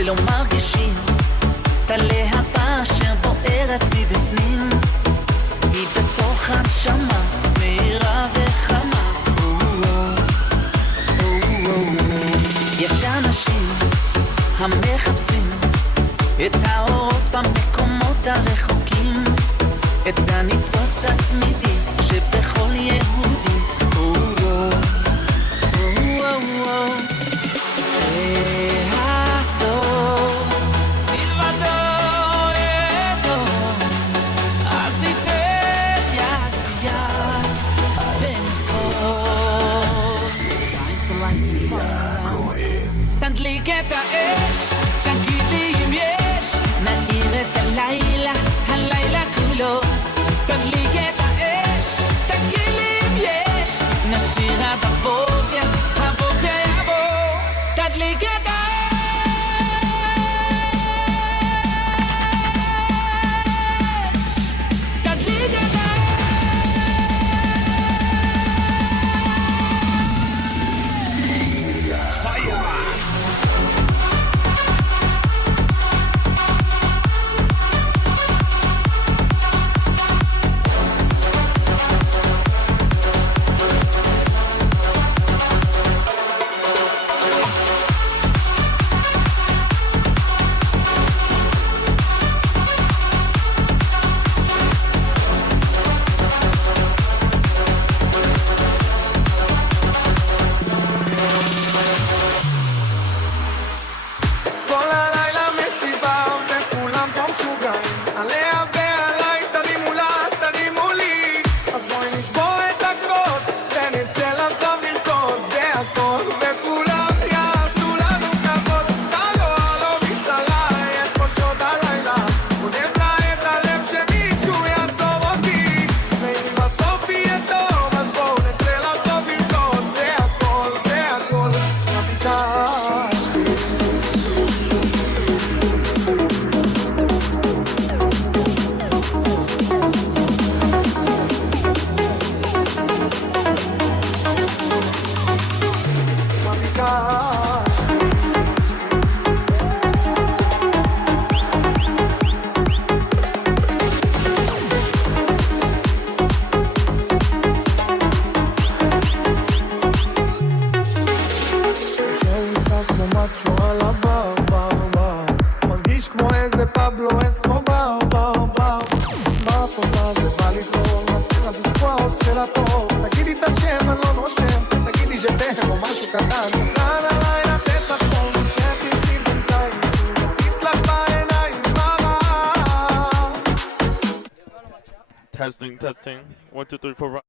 שלא מרגישים את הלהבה אשר בוערת מבפנים, היא בתוך הנשמה מהירה וחמה. יש אנשים המחפשים את האורות במקומות הרחוקים, את הניצוץ התמידי שבכל יהודי. זה הסוף מלבדו ידו, אז ניתן יד ביד ונפרוס. תדליק את האש, תגיד לי אם יש, נאיר את הלילה, הלילה כולו. תדליק את האש, תגיד לי אם יש, נשאיר עד הבוקר, הבוקר יבוא. תדליק את האש, תדליק את האש. Testing. 1, 2, 3, 4.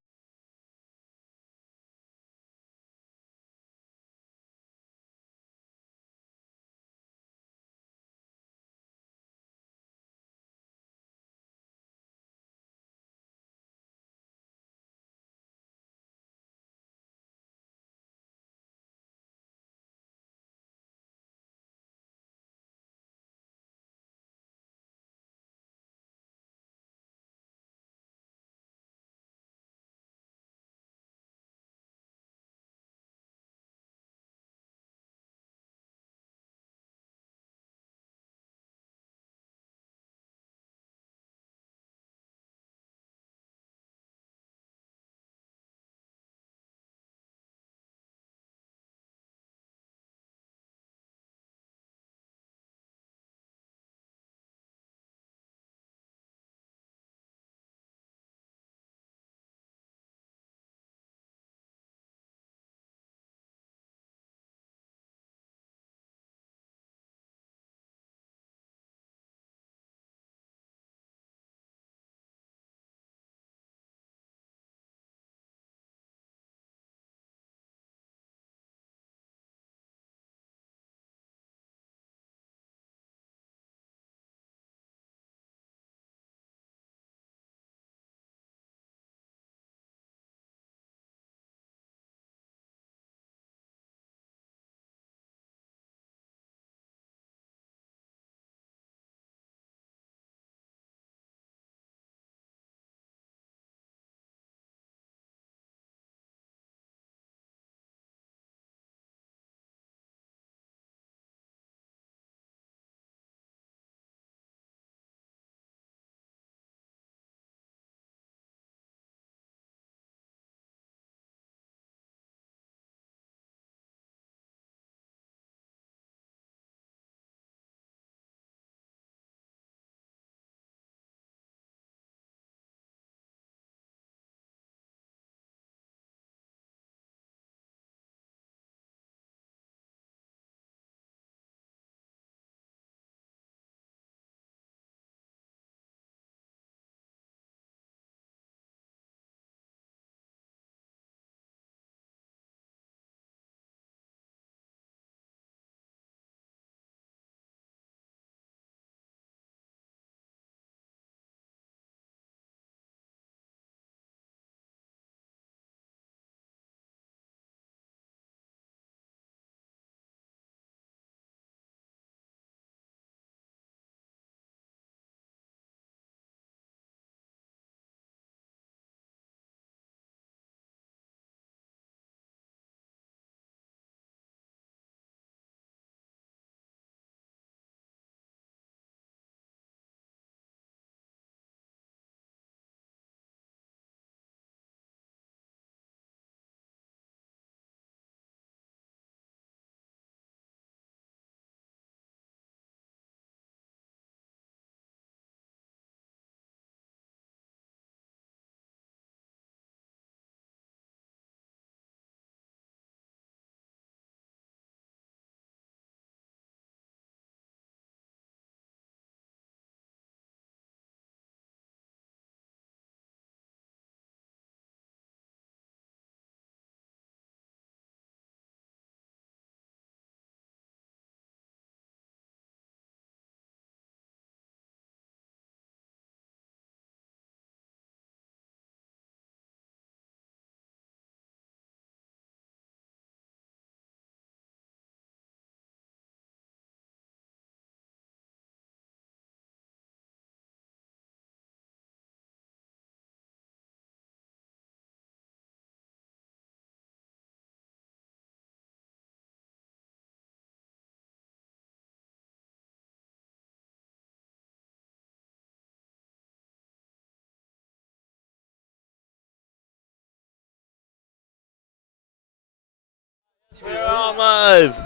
on live.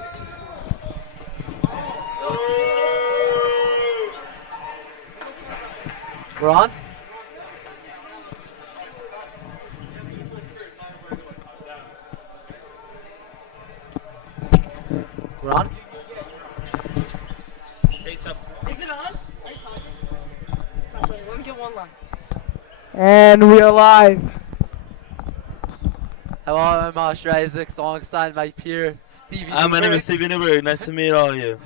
We're on? We're on? Is it on? Stop playing. Let me get one line. And we are live. Hello, I'm Ostreicher alongside my peer, Stevie. My name is Stevie Newberg. Nice to meet all of you.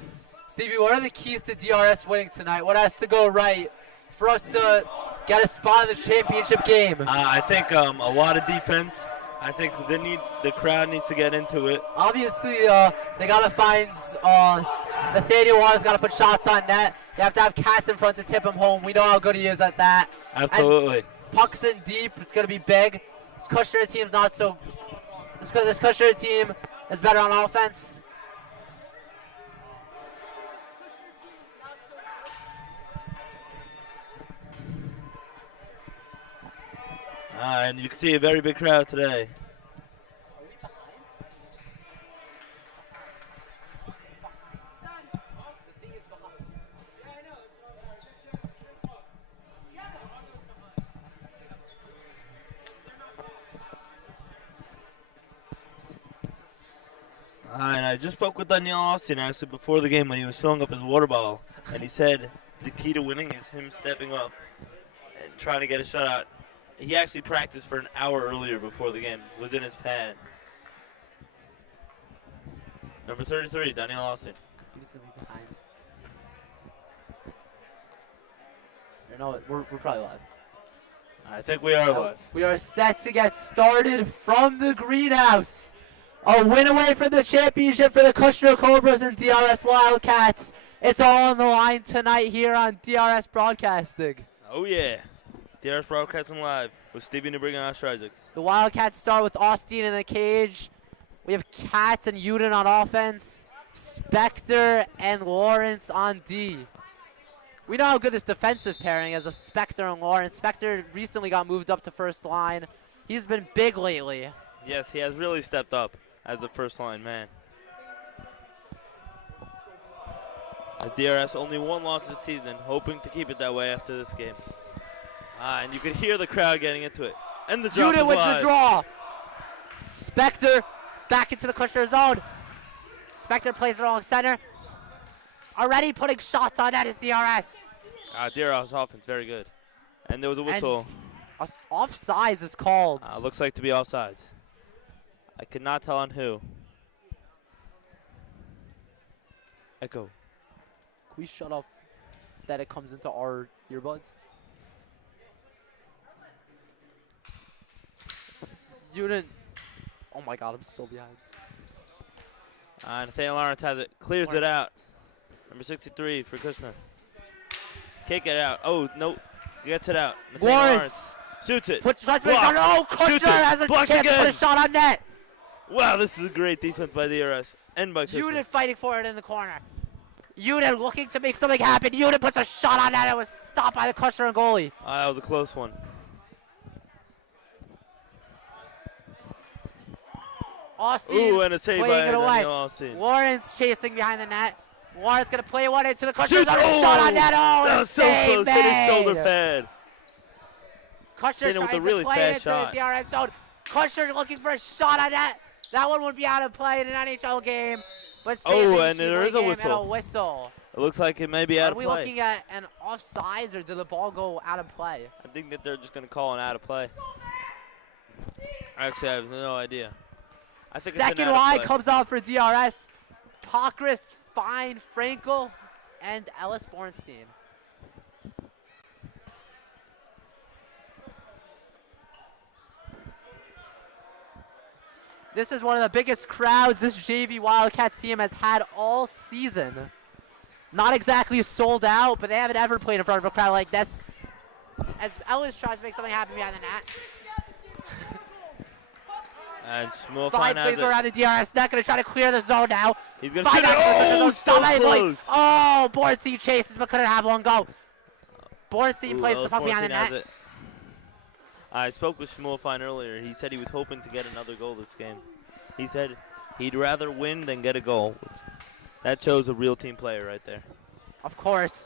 Stevie, what are the keys to DRS winning tonight? What has to go right for us to get a spot in the championship game? I think a lot of defense. I think the crowd needs to get into it. Obviously, they gotta find Nathaniel Waters. Gotta put shots on net. You have to have Cats in front to tip him home. We know how good he is at that. Absolutely. And pucks in deep. It's gonna be big. This Kushner team's not so. This Kushner team is better on offense. And you can see a very big crowd today. And I just spoke with Daniel Austin actually before the game when he was filling up his water bottle, and he said the key to winning is him stepping up and trying to get a shutout. He actually practiced for an hour earlier before the game. Was in his pad. Number 33, Daniel Austin. I think it's gonna be behind. No, we're probably live. I think we are live. We are set to get started from the greenhouse. A win away from the championship for the Kushner Cobras and DRS Wildcats. It's all on the line tonight here on DRS Broadcasting. Oh yeah. DRS Broadcasting live with Stevie Newberg and Ostreicher. The Wildcats start with Austin in the cage. We have Katz and Uden on offense. Spectre and Lawrence on D. We know how good this defensive pairing is of Spectre and Lawrence. Spectre recently got moved up to first line. He's been big lately. Yes, he has really stepped up as the first line man. As DRS only one loss this season, hoping to keep it that way after this game. And you could hear the crowd getting into it. And the drop Uden with live. the draw. Spectre back into the Kushner zone. Spectre plays it along center. Already putting shots on that is DRS. DRS offense, very good. And there was a whistle. Offsides is called. Looks like to be offsides. I could not tell on who. Echo. Can we shut off that it comes into our earbuds? Uden. Oh my god, I'm so behind. Nathaniel Lawrence has it. Clears it out. Number 63 for Kushner. Can't get it out. Oh, no. Gets it out. Nathaniel Lawrence shoots it. Put shots back on. Oh, Kushner has a chance to put a shot on net. Wow, this is a great defense by DRS and by Kushner. Uden fighting for it in the corner. Uden looking to make something happen. Uden puts a shot on net. It was stopped by the Kushner goalie. That was a close one. Austin Ooh, and a save by Daniel Austin. Lawrence chasing behind the net. Lawrence going to play one into the Kushner. Shoots! Oh! Shot on net. Oh, that was so close. Hit his shoulder pad. Kushner trying to play it into the DRS zone. Kushner looking for a shot on net. That one would be out of play in an NHL game. But and there is a whistle. And a whistle. It looks like it may be out of play. Are we looking at an offsides or did the ball go out of play? I think that they're just going to call an out of play. Actually, I have no idea. I think second line comes out for DRS. Pokris, Fine, Frankel, and Ellis Bornstein. This is one of the biggest crowds this JV Wildcats team has had all season. Not exactly sold out, but they haven't ever played in front of a crowd like this. As Ellis tries to make something happen behind the net. And Shmuel Fine plays around the DRS net, going to try to clear the zone now. He's going to shoot it. Oh, so close. Oh, Bornstein chases, but couldn't have one go. Bornstein plays the puck behind the net. I spoke with Shmuel Fine earlier. He said he was hoping to get another goal this game. He said He'd rather win than get a goal. That shows a real team player right there. Of course.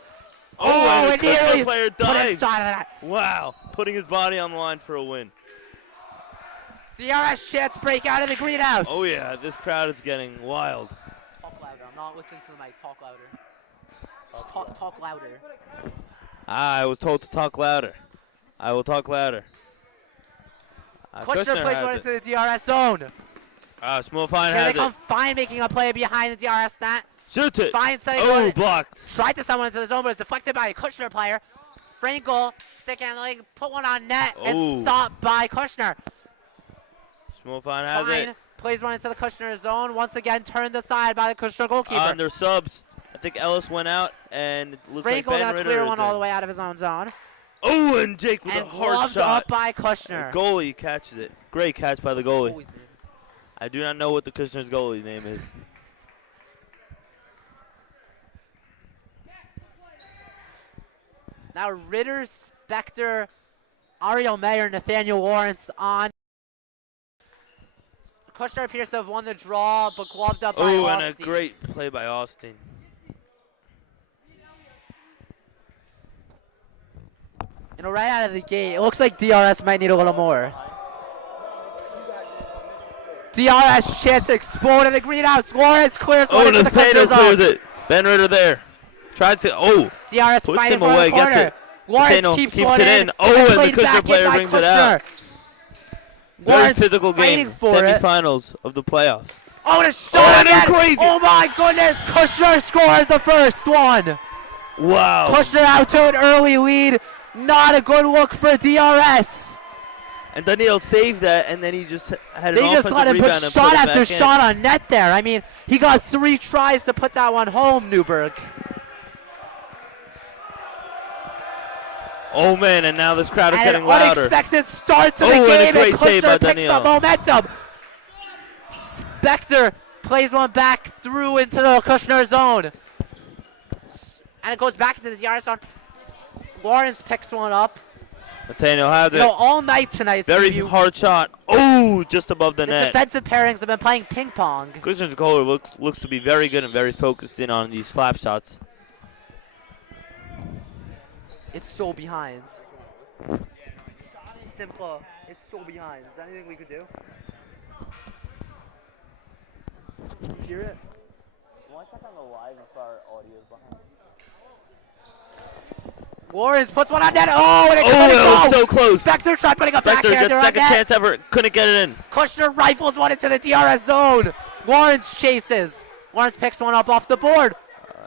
Oh, and the nearly Kushner player put a dives. stop to that. Wow, putting his body on the line for a win. DRS chance break out of the greenhouse. Oh yeah, this crowd is getting wild. Talk louder. I'm not listening to the mic. Talk louder. Just talk louder. I was told to talk louder. I will talk louder. Kushner plays has one it. into the DRS zone. Shmuel Fine Here they has come. it. Fine making a play behind the DRS net. Shoot it. Fine setting Oh, one. blocked. Tried to send one into the zone, but it's deflected by a Kushner player. Frankel, stick and leg, put one on net, and Oh. stopped by Kushner. Shmuel Fine has Fine it. plays one into the Kushner zone. Once again, turned aside by the Kushner goalkeeper. On their subs. I think Ellis went out, and it looks like Frankel Ben gonna Ritter clear is one all in. the way out of his own zone. Oh, and Jake with And a hard gloved shot. up by Kushner. Goalie catches it. Great catch by the goalie. Goalie's name. I do not know what the Kushner's goalie name is. Now Ritter, Spector, Ariel Mayer, Nathaniel Lawrence on. Kushner appears to have won the draw, but gloved up by Oh, and Austin. a great play by Austin. You know, right out of the gate, it looks like DRS might need a little more. DRS chance to explode in the greenhouse. Lawrence clears one Oh, into the Nathaniel Kushner clears zone. it. Ben Ritter there. Tries to, DRS puts fighting him for away, the gets corner. it. Lawrence Nathaniel keeps keeps one it in. in. Oh, and the played Kushner back in player by brings it out. Kushner. Very Lawrence physical fighting game. for it. Semifinals of the playoffs. Oh, and a shot Oh, again. they're crazy. Oh my goodness, Kushner scores the first one. Wow. Kushner out to an early lead. Not a good look for DRS. And Daniel saved that, and then he just had an They just offensive let him put rebound and shot put it after back shot on net there. I mean, he got 3 tries to put that one home, Newberg. Oh man, and now this crowd is And getting an louder. unexpected start to Oh, the and a game, and great save by Kushner picks Daniel. up momentum. Spector plays one back through into the Kushner zone. And it goes back into the DRS zone. Lawrence picks one up. Nathaniel has You it. know, all night tonight, Very Steve, hard shot. Oh, just above the the net. defensive pairings have been playing ping pong. Kushner's goalie looks to be very good and very focused in on these slap shots. It's so behind. Simple. It's so behind. Is there anything we could do? Hear it? Want to check on the live if our audio is behind? Lawrence puts one on net. Oh, and it Oh, couldn't that was go. so close. Spector tried putting a Fleksher backhander gets on second net. chance ever. Couldn't get it in. Kushner rifles one into the DRS zone. Lawrence chases. Lawrence picks one up off the board.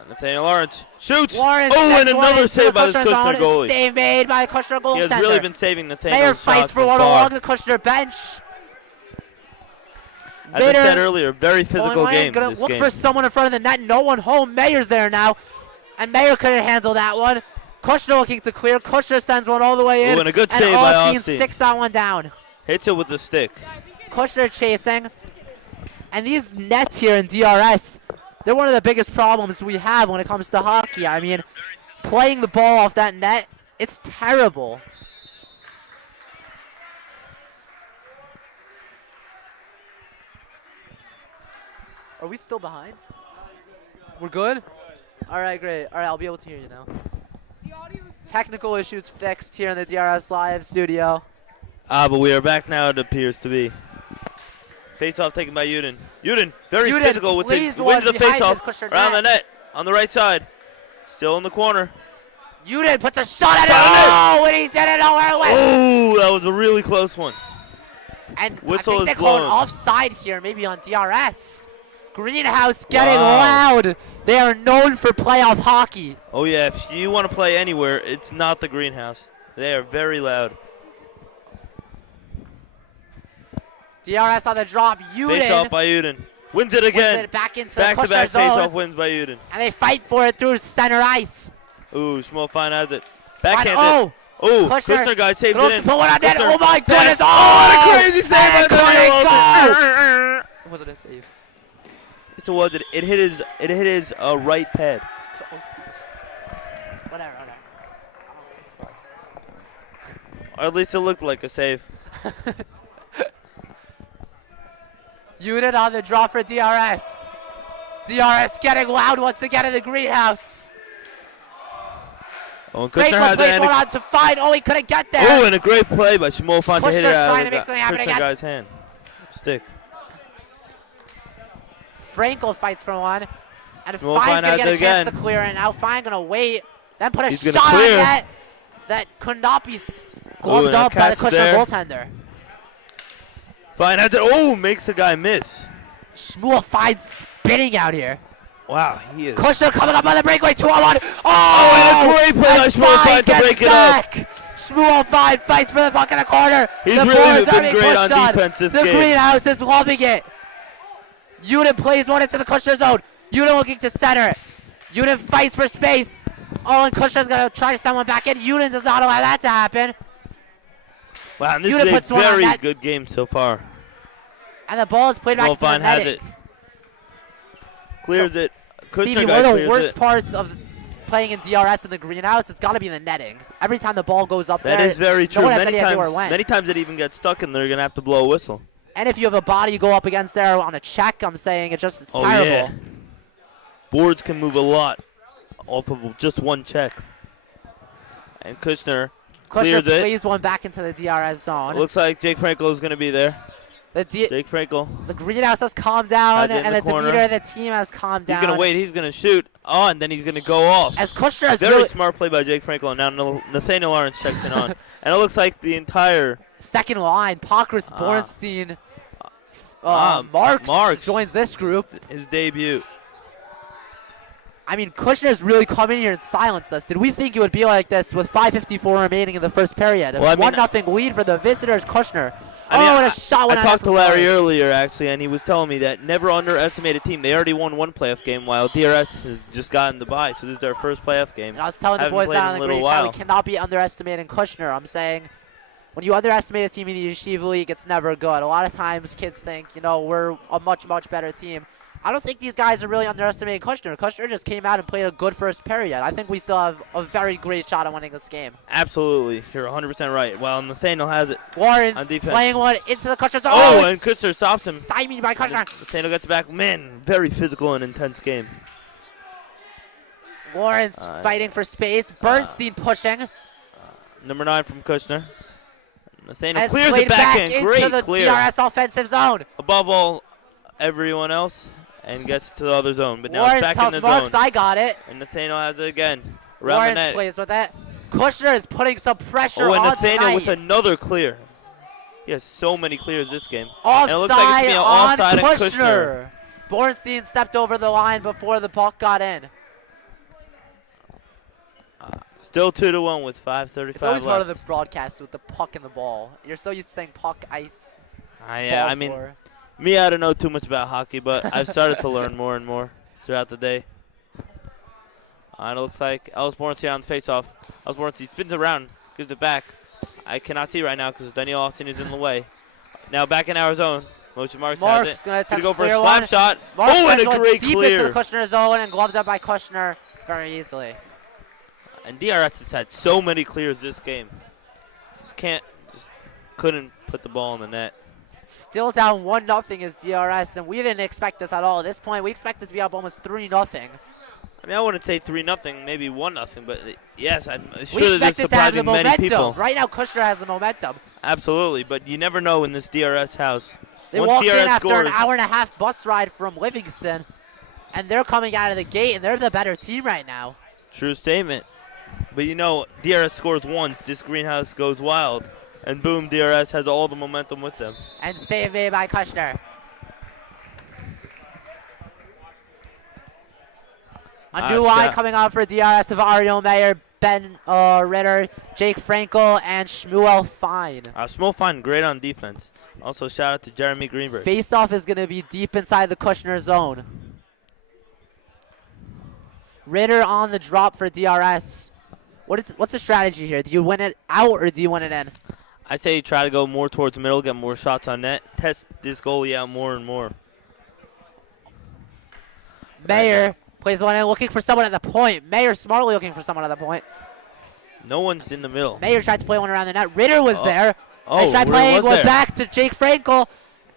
Nathaniel Lawrence shoots. Lawrence Oh, and sends one another into save the by this Kushner Kushner zone, and goalie. save made by the Kushner goaltender. He has really been saving Nathaniel's Mayer shots fights for from one far. along the Kushner bench. As I said earlier, very physical game Gonna this look game. for someone in front of the net. No one home. Mayer's there now. And Mayer couldn't handle that one. Kushner looking to clear. Kushner sends one all the way in. Ooh, and a good save by Austin. Sticks that one down. Hits it with the stick. Kushner chasing. And these nets here in DRS, they're one of the biggest problems we have when it comes to hockey. I mean, playing the ball off that net, it's terrible. Are we still behind? We're good? All right, great. All right, I'll be able to hear you now. Technical issues fixed here in the DRS Live studio. But we are back now, it appears to be. Face-off taken by Aiden. Aiden, very Aiden, physical with please the wins the one behind face-off the Kushner around the net. net on the right side. Still in the corner. Aiden puts a shot at it. Shot at Oh, and he didn't know where it went. Oh, that was a really close one. And Whistle I think is they're calling blown. offside here, maybe on DRS. Greenhouse getting Wow. loud. They are known for playoff hockey. Oh yeah, if you want to play anywhere, it's not the greenhouse. They are very loud. DRS on the drop. Face-off Aiden by Aiden. Wins it wins again. it back into the Back-to-back Kushner zone. face-off wins by Aiden. And they fight for it through center ice. Ooh, Shmuel Fine has it. Backhand Oh, it. Oh, Kushner Kushner guy saves goes it in. to put one on net. Kushner Oh my goodness. pass. Oh, what a crazy save by and Daniel couldn't go. It wasn't a save. So was it? It hit his right pad. Whatever. Or at least it looked like a save. Unit on the draw for DRS. DRS getting loud once again in the greenhouse. Oh, and Kushner Frankel had plays one to on to Fine. Oh, he couldn't get there. Oh, and a great play by Shmuel to hit it Kushner's out trying of to the make something happen Kushner again. guy's hand. Stick. Frankel fights for one. And Shmuel Fine's going to get a chance again. to clear it. And now Fine going to wait. Then put a He's shot gonna on clear. net that could not be gloved and up by the catch Kushner there. goaltender. Fine has it. Oh, makes the guy miss. Shmuel Fine's spinning out here. Wow, he is. Kushner coming up on the breakaway, 2-on-1. Oh, and a great play by and Shmuel Fine to gets break it back. up. Shmuel Fine fights for the puck in the corner. He's the really boards are been being great pushed on defense this the game. greenhouse is loving it. Unit plays one into the Kushner zone. Unit looking to center it. Unit fights for space. Oh, and Kushner's going to try to send one back in. Unit does not allow that to happen. Wow, and this Unit is puts a one on very net. good game so far. And the ball is played back Shmuel into the Fine has netting. it. Clears it. Stevie, Kushner one of the clears worst it. parts of playing in DRS in the greenhouse, it's got to be the netting. Every time the ball goes up That there, is very true. no one has any idea where it went. Many times it even gets stuck and they're going to have to blow a whistle. And if you have a body go up against there on a check, I'm saying it's Oh, terrible. yeah. Boards can move a lot off of just one check. And Kushner Kushner clears it. plays one back into the DRS zone. Looks like Jake Frankel is going to be there. Jake Frankel. The greenhouse has calmed down, Has it in and the the corner. demeanor of the team has calmed down. He's going to wait. He's going to shoot. Oh, and then he's going to go off. As Kushner has Very really smart play by Jake Frankel. And now Nathaniel Lawrence checks in on. And it looks like the entire second line, Pakris Bornstein, Marks joins this group. his debut. I mean, Kushner's really come in here and silenced us. Did we think it would be like this with 5:54 remaining in the first period? Well, I mean, 1-0 lead for the visitors, Kushner. I mean, and a shot went I out talked to from Larry Lawrence. earlier, actually, and he was telling me that never underestimate a team. They already won one playoff game, while DRS has just gotten the bye, so this is their first playoff game. And I was telling the Haven't boys played down in on a the little green side, we while. cannot be underestimating Kushner. I'm saying when you underestimate a team in the Yeshiva League, it's never good. A lot of times kids think, we're a much, much better team. I don't think these guys are really underestimating Kushner. Kushner just came out and played a good first period. I think we still have a very great shot at winning this game. Absolutely. You're 100% right. Well, Nathaniel has it on Lawrence defense. playing one into the Kushner zone. Oh, and it's Kushner stops him. stymied by Kushner. Nathaniel gets back. Man, very physical and intense game. Lawrence fighting for space. Bernstein pushing. Number 9 from Kushner. Nathaniel Has clears played it back in. into Great the clear. DRS offensive zone. Above all, everyone else. And gets to the other zone. But now it's Lawrence back tells in the Marks, zone. I got it. And Nathaniel has it again. Around Lawrence the net. plays with it. Kushner is putting some pressure Oh, and on Nathaniel tonight. with another clear. He has so many clears this game. And it looks like it's Offside going to be an on offside at Kushner. Kushner. Bornstein stepped over the line before the puck got in. Still 2-1 with 5:35 It's always hard left. of the broadcast with the puck and the ball. You're so used to saying puck, ice, Yeah, ball I mean, floor. me, I don't know too much about hockey, but I've started to learn more and more throughout the day. And it looks like Ellis Bornstein on the face-off. Ellis Bornstein spins around, gives it back. I cannot see right now because Daniel Austin is in the way. Now back in our zone. Motion Marks has Marks it. going to Gonna go for a clear slap one. shot. Marks Oh, and gets a one great deep clear. into the Kushner zone and gloved up by Kushner very easily. And DRS has had so many clears this game. Just couldn't put the ball in the net. Still down 1-0 is DRS, and we didn't expect this at all. At this point, we expected to be up almost 3-0. I mean, I wouldn't say 3-0, maybe 1-0, but yes, I'm We sure that expected it's to have the surprising many momentum. people. Right now, Kushner has the momentum. Absolutely, but you never know in this DRS house. They Once walked in DRS after scores, an hour-and-a-half bus ride from Livingston, and they're coming out of the gate, and they're the better team right now. True statement. But DRS scores once, this greenhouse goes wild, and boom, DRS has all the momentum with them. And save made by Kushner. A new line coming out for DRS of Ariel Mayer, Ben Ritter, Jake Frankel, and Shmuel Fine. Shmuel Fine, great on defense. Also, shout out to Jeremy Greenberg. Face-off is going to be deep inside the Kushner zone. Ritter on the drop for DRS. What's the strategy here? Do you win it out or do you win it in? I say try to go more towards the middle, get more shots on net, test this goalie out more and more. Mayer plays one in, looking for someone at the point. Mayer smartly looking for someone at the point. No one's in the middle. Mayer tried to play one around the net. Ritter was there. Oh, They tried Ritter playing was one there. back to Jake Frankel.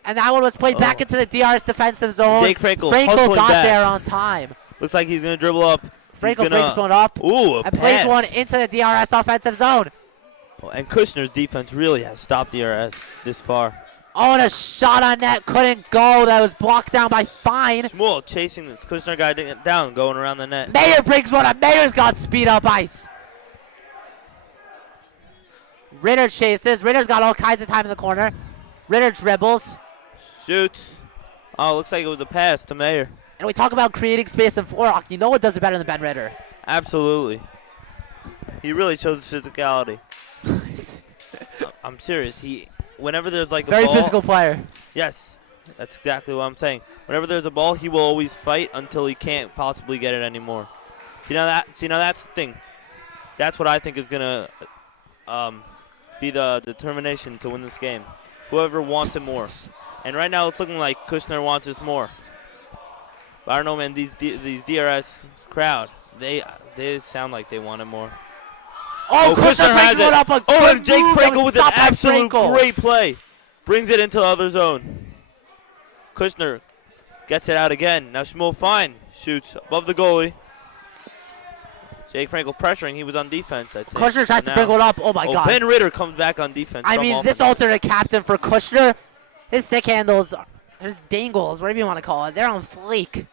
And that one was played back into the DRS defensive zone. Jake Frankel got back. there on time. Looks like he's going to dribble up. Frankel brings one up. Ooh, and plays one into the DRS offensive zone. And Kushner's defense really has stopped DRS this far. Oh, and a shot on net couldn't go. That was blocked down by Fine. Shmuel chasing this Kushner guy down, going around the net. Mayer brings one up. Mayer's got speed up ice. Ritter chases. Ritter's got all kinds of time in the corner. Ritter dribbles. Shoots. Oh, looks like it was a pass to Mayer. And we talk about creating space in floor hockey. No one does it better than Ben Ritter. Absolutely. He really shows his physicality. I'm serious. Whenever there's like a very ball, physical player. Yes, that's exactly what I'm saying. Whenever there's a ball, he will always fight until he can't possibly get it anymore. See now that's the thing. That's what I think is gonna be the determination to win this game. Whoever wants it more. And right now it's looking like Kushner wants this more. But I don't know, man. These DRS crowd, they sound like they want it more. Oh, Kushner has it. Up And Jake Frankel with an absolute great play. Brings it into the other zone. Kushner gets it out again. Now Shmuel Fine shoots above the goalie. Jake Frankel pressuring. He was on defense, I think. Kushner tries to bring one up. Oh, my God. Ben Ritter comes back on defense. I mean, this alternate captain for Kushner, his stick handles, his dangles, whatever you want to call it, they're on fleek.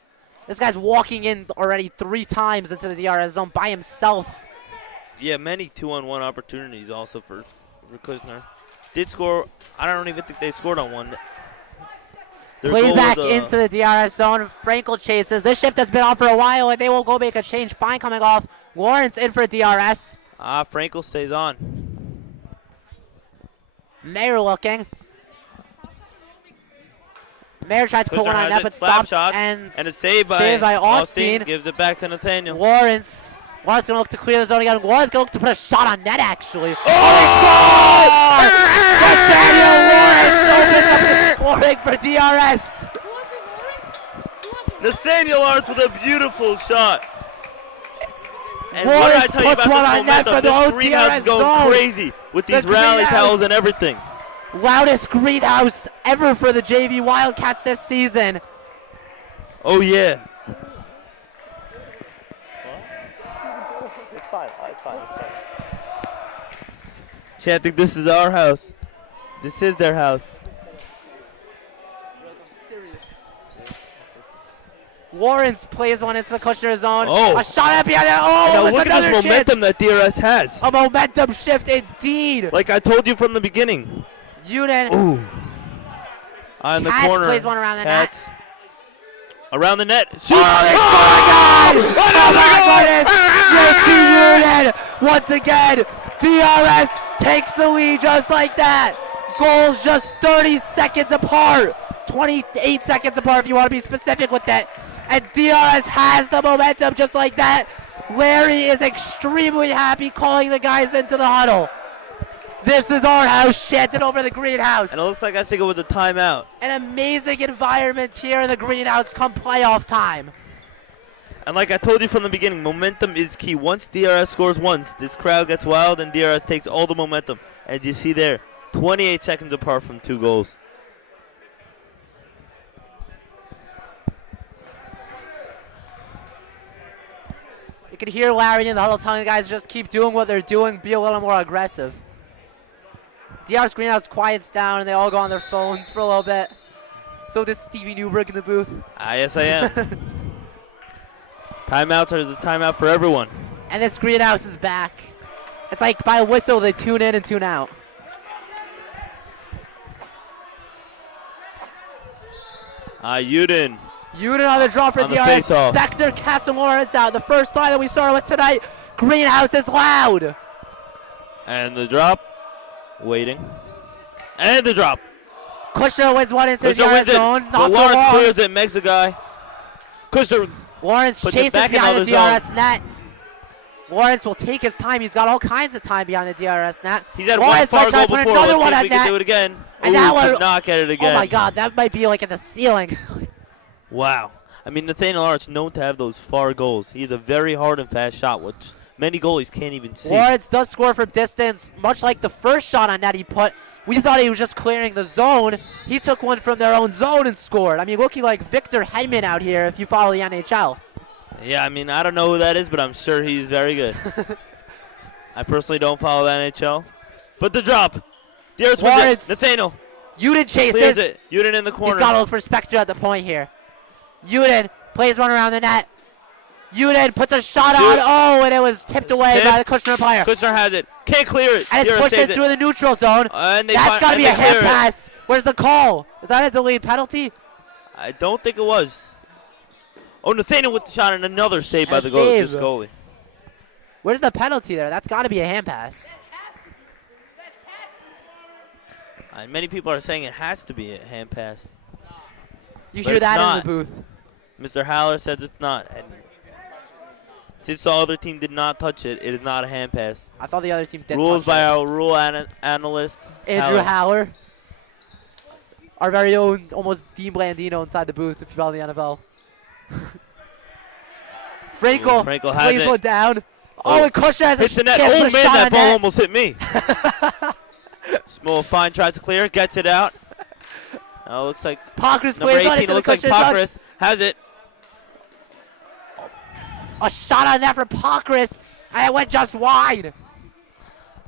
This guy's walking in already 3 times into the DRS zone by himself. Yeah, many 2-on-1 opportunities also for Kushner. Did score. I don't even think they scored on one. Play back into the DRS zone. Frankel chases. This shift has been on for a while, and they will go make a change. Fine coming off. Lawrence in for DRS. Frankel stays on. Mayer looking. Mayer tried to put Kushner one on net, but stopped. And a save by Austin. Gives it back to Nathaniel. Lawrence going to look to clear the zone again. Lawrence going to look to put a shot on net, actually. Oh! Nathaniel Lawrence opens up the scoring for DRS. Nathaniel Lawrence with a beautiful shot. And Lawrence what did I tell you puts about one this on net momentum? for the This whole greenhouse DRS is going zone. crazy with these rally towels and everything. Loudest greenhouse ever for the JV Wildcats this season. Oh, yeah. I think this is our house. This is their house. Lawrence plays one into the Kushner zone. Oh. A shot at behind it. Oh, now it was look at this momentum that DRS has. A momentum shift indeed. Like I told you from the beginning. Unit. Ooh. On the Katz corner. plays one around the net. Around the net. Shoot. Oh, my God! Unit once again. DRS takes the lead just like that. Goals just 30 seconds apart. 28 seconds apart if you want to be specific with that. And DRS has the momentum just like that. Larry is extremely happy calling the guys into the huddle. This is our house, chanted over the greenhouse. And it looks like I think it was a timeout. An amazing environment here in the greenhouse come playoff time. And like I told you from the beginning, momentum is key. Once DRS scores once, this crowd gets wild and DRS takes all the momentum. As you see there, 28 seconds apart from 2 goals. You can hear Larry in the huddle telling the guys just keep doing what they're doing, be a little more aggressive. DRS greenhouse quiets down and they all go on their phones for a little bit. So does Stevie Newberg in the booth. Yes, I am. Timeouts are a timeout for everyone. And this greenhouse is back. It's like by a whistle they tune in and tune out. Aiden. Aiden on the draw for DRS. Spectre, Katz, and Lawrence out. The first line that we started with tonight. Greenhouse is loud. And the drop. Waiting. And the drop. Kushner wins one into the DRS zone. But Lawrence clears it, makes a guy. Kushner. Lawrence chases behind the DRS net. Lawrence will take his time. He's got all kinds of time behind the DRS net. He's had one far goal before. Let's see if we can do it again. And that one, could not get it again. Oh my God, that might be like in the ceiling. Wow. I mean, Nathaniel Lawrence known to have those far goals. He has a very hard and fast shot, which many goalies can't even see. Lawrence does score from distance, much like the first shot on net he put We thought he was just clearing the zone. He took one from their own zone and scored. I mean, looking like Victor Hedman out here if you follow the NHL. Yeah, I mean, I don't know who that is, but I'm sure he's very good. I personally don't follow the NHL. But the drop. Dearest Nathaniel. Uden chases. Clears it. Uden in the corner. He's got to look for Spectre at the point here. Uden plays one around the net. Uden puts a shot on. Oh, and it was tipped away by the Kushner player. Kushner has it. Can't clear it. And it's pushed in through the neutral zone. That's got to be a hand pass. Where's the call? Is that a delayed penalty? I don't think it was. Oh, Nathaniel with the shot and another save by the goalie. Where's the penalty there? That's got to be a hand pass. Many people are saying it has to be a hand pass. You hear that in the booth. Mr. Haller says it's not. And since the other team did not touch it, it is not a hand pass. I thought the other team did Rules touch by it. our rule analyst, Andrew Haller. Our very own, almost Dean Blandino inside the booth if you follow the NFL. Frankel plays one down. Oh, and Kushner has a chance Oh, for a man, shot that on ball net. almost hit me. Shmuel fine tries to clear, gets it out. Now it looks like Pokris number plays on 18, it. it looks like Pokris has it. A shot on net for Pokris, and it went just wide.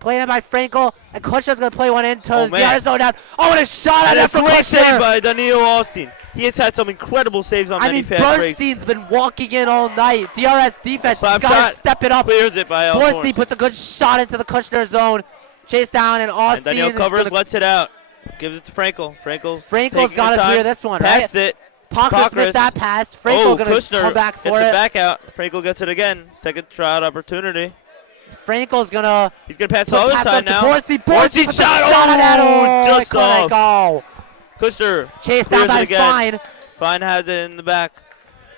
Playing it by Frankel, and Kushner's going to play one into the other zone down. Oh, and a shot on net for Great Kushner. save by Daniel Austin. He has had some incredible saves on many fast breaks. Bernstein's been walking in all night. DRS defense has got to step it up. Clears it by Borstein puts a good shot into the Kushner zone. Chase down, and Austin. And Daniel covers, lets it out. Gives it to Frankel. Frankel's got to clear this one, right? Passed it. Pokris missed that pass. Frankel going to come back for it. Gets it back out. Frankel gets it again. Second shot opportunity. Frankel's going to. He's going to pass the other side now. Borstein shot. on that. Oh, just off. Go. Kushner chased down by Fine. Fine has it in the back.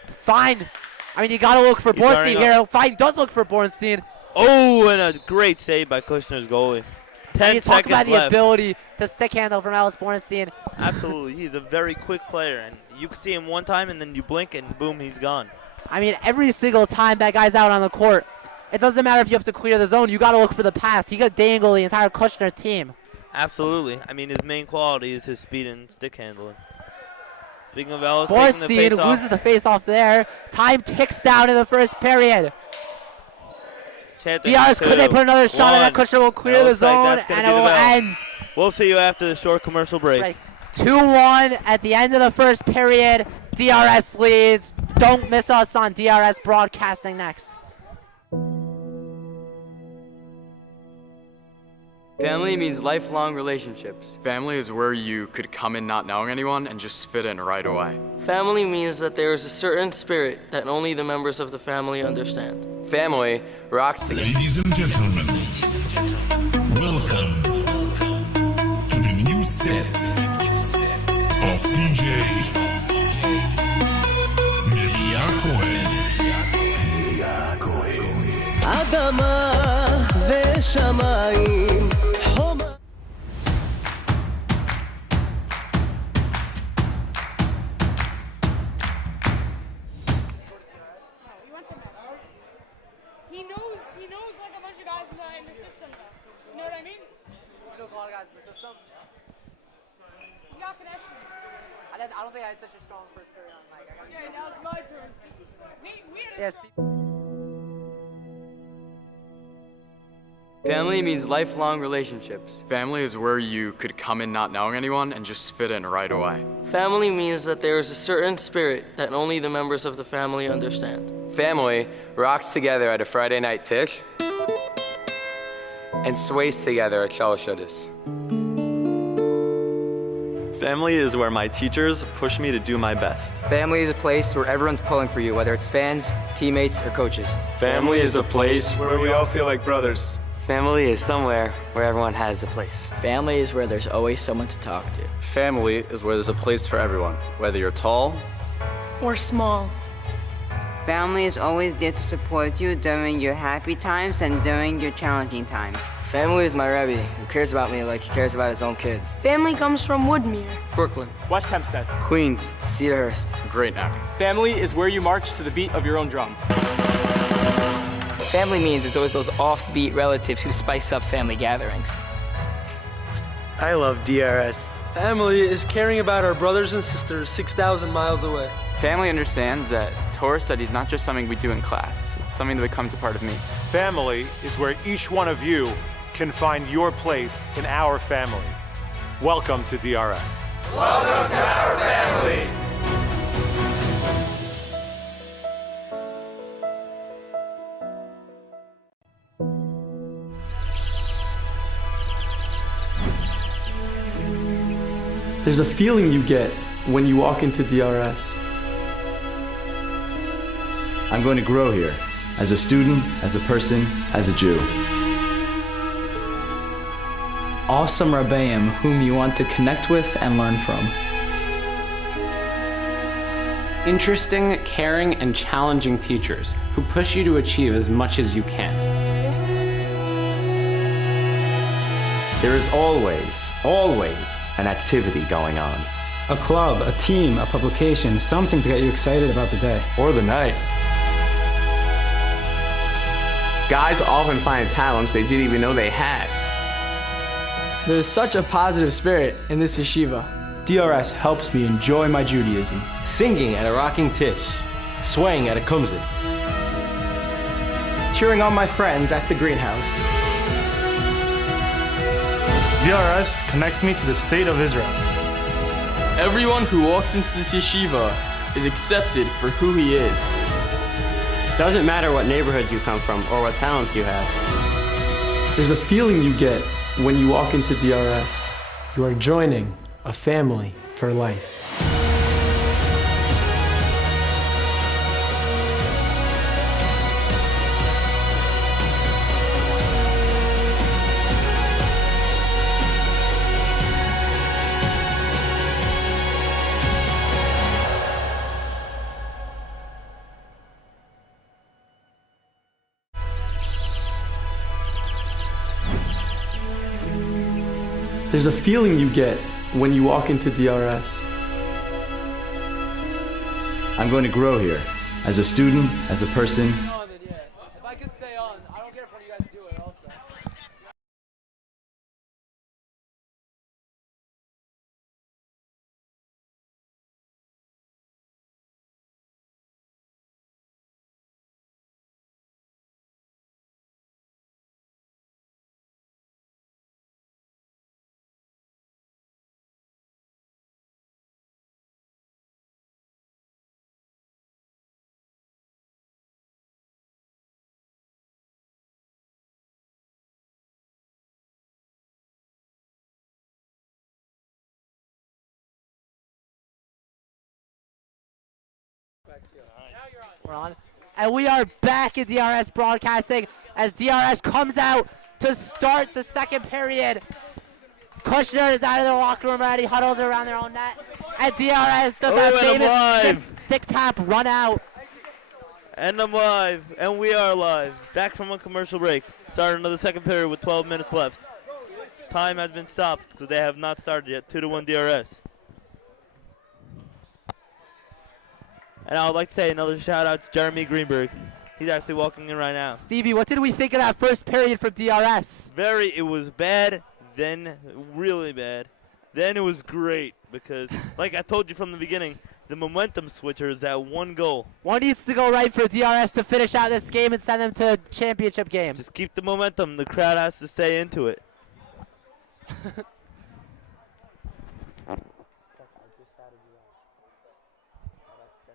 Fine. I mean, you got to look for Borstein here. Fine does look for Borstein. Oh, and a great save by Kushner's goalie. 10 seconds talk about left. the ability to stick handle from Alice Bornstein. Absolutely. He's a very quick player, and you can see him one time, and then you blink, and boom, he's gone. I mean, every single time that guy's out on the court, it doesn't matter if you have to clear the zone. You got to look for the pass. He got dangle the entire Kushner team. Absolutely. I mean, his main quality is his speed and stick handling. Speaking of Alice, Bornstein loses the face-off there. Time ticks down in the first period. DRS, could they put another shot on that? Kushner will clear the zone, and it will end. We'll see you after the short commercial break. 2-1 at the end of the first period. DRS leads. Don't miss us on DRS Broadcasting next. Family means lifelong relationships. Family is where you could come in not knowing anyone and just fit in right away. Family means that there is a certain spirit that only the members of the family understand. Family rocks together. Ladies and gentlemen, welcome to the new set of DJ Meria Cohen. אדמה ושמיים חומה. He knows like a bunch of guys in the system though. You know what I mean? He knows a lot of guys in the system. He's got connections. I don't think I had such a strong first period on mic. Okay, now it's my turn. Nate, we had Yes. Family means lifelong relationships. Family is where you could come in not knowing anyone and just fit in right away. Family means that there is a certain spirit that only the members of the family understand. Family rocks together at a Friday night tish and sways together at Shalosh Shuddis. Family is where my teachers push me to do my best. Family is a place where everyone's pulling for you, whether it's fans, teammates, or coaches. Family is a place where we all feel like brothers. Family is somewhere where everyone has a place. Family is where there's always someone to talk to. Family is where there's a place for everyone, whether you're tall or small. Family is always there to support you during your happy times and during your challenging times. Family is my Rabbi, who cares about me like he cares about his own kids. Family comes from Woodmere, Brooklyn, West Hempstead, Queens, Cedarhurst, Great Neck. Family is where you march to the beat of your own drum. Family means there's always those offbeat relatives who spice up family gatherings. I love DRS. Family is caring about our brothers and sisters 6,000 miles away. Family understands that Torah study is not just something we do in class. It's something that becomes a part of me. Family is where each one of you can find your place in our family. Welcome to DRS. Welcome to our family. There's a feeling you get when you walk into DRS. I'm going to grow here, as a student, as a person, as a Jew. Awesome Rabbeim whom you want to connect with and learn from. Interesting, caring, and challenging teachers who push you to achieve as much as you can. There is always an activity going on. A club, a team, a publication, something to get you excited about the day. Or the night. Guys often find talents they didn't even know they had. There's such a positive spirit in this yeshiva. DRS helps me enjoy my Judaism. Singing at a rocking tish, swaying at a kumsitz. Cheering on my friends at the greenhouse. DRS connects me to the state of Israel. Everyone who walks into this yeshiva is accepted for who he is. Doesn't matter what neighborhood you come from or what talents you have. There's a feeling you get when you walk into DRS. You are joining a family for life. There's a feeling you get when you walk into DRS. I'm going to grow here, as a student, as a person. If I could stay on, I don't care if one of you guys do it also. We're on. And we are back in DRS broadcasting as DRS comes out to start the second period. Kushner is out of the locker room already, huddled around their own net. And DRS does that famous stick tap run out. And I'm live, and we are live. Back from a commercial break. Starting another second period with 12 minutes left. Time has been stopped because they have not started yet. 2-1 DRS. And I would like to say another shout out to Jeremy Greenberg. He's actually walking in right now. Stevie, what did we think of that first period from DRS? It was bad, then really bad. Then it was great because, like I told you from the beginning, the momentum switcher is that one goal. One needs to go right for DRS to finish out this game and send them to a championship game. Just keep the momentum. The crowd has to stay into it.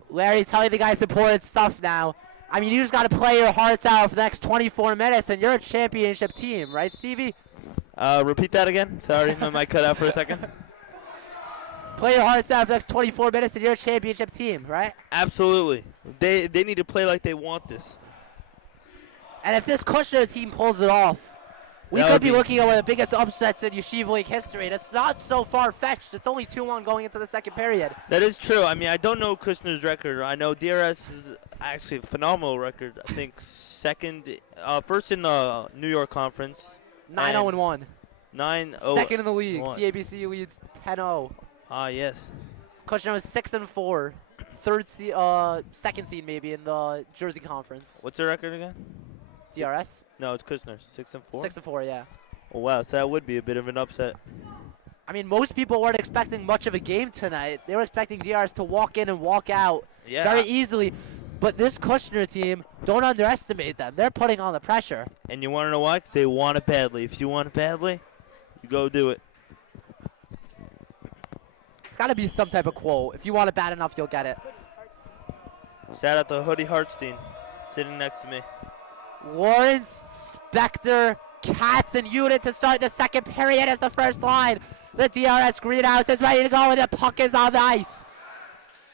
Larry, telling the guys important stuff now. I mean, you just got to play your hearts out for the next 24 minutes, and you're a championship team, right, Stevie? Repeat that again. Sorry, my mic cut out for a second. Play your hearts out for the next 24 minutes, and you're a championship team, right? Absolutely. They need to play like they want this. And if this Kushner team pulls it off, we could be looking at one of the biggest upsets in Yeshiva League history. And it's not so far-fetched. It's only 2-1 going into the second period. That is true. I mean, I don't know Kushner's record. I know DRS is actually a phenomenal record. I think first in the New York Conference. 9-0-1. 9-0. Second in the league. TABC leads 10-0. Ah, yes. Kushner was 6-4. Second seed maybe in the Jersey Conference. What's their record again? DRS? No, it's Kushner. 6-4. 6-4, yeah. Oh wow, so that would be a bit of an upset. I mean, most people weren't expecting much of a game tonight. They were expecting DRS to walk in and walk out very easily. But this Kushner team, don't underestimate them. They're putting on the pressure. And you want to know why? Because they want it badly. If you want it badly, you go do it. It's got to be some type of quote. If you want it bad enough, you'll get it. Shout out to Hoodie Hartstein, sitting next to me. Lawrence, Spectre, Katz, and Unit to start the second period as the first line. The DRS greenhouse is ready to go, and the puck is on the ice.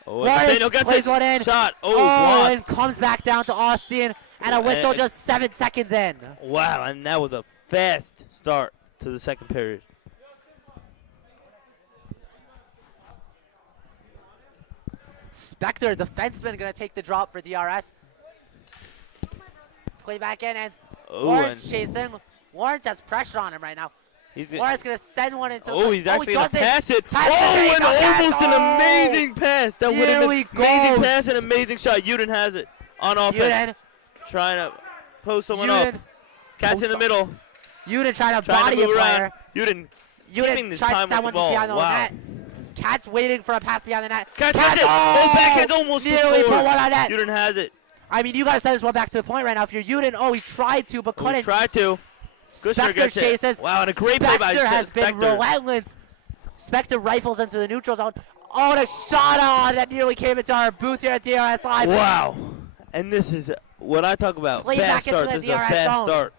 Oh, Lawrence plays one in. Shot. And comes back down to Austin, and a whistle just 7 seconds in. Wow, and that was a fast start to the second period. Spectre, defenseman, going to take the drop for DRS. Play back in, and Lawrence chasing. Lawrence has pressure on him right now. Lawrence going to send one into the he's actually going to pass it. And almost an amazing pass. That would have been amazing pass and amazing shot. Uden has it on offense. Trying to post someone up. Cat's in the middle. Uden trying to body a player. Uden tries to send one behind the net. Cat's waiting for a pass behind the net. Cat's has it. Backhand's almost nearly put one on net. Uden has it. I mean, you got to send this one back to the point right now. If you're Uden, he tried to, but couldn't. He tried to. Spectre chases. Wow, and a great play by Spectre has been relentless. Spectre rifles into the neutral zone. Oh, and a shot on that nearly came into our booth here at DRS Live. Wow. And this is what I talk about. Fast start. This is a fast start.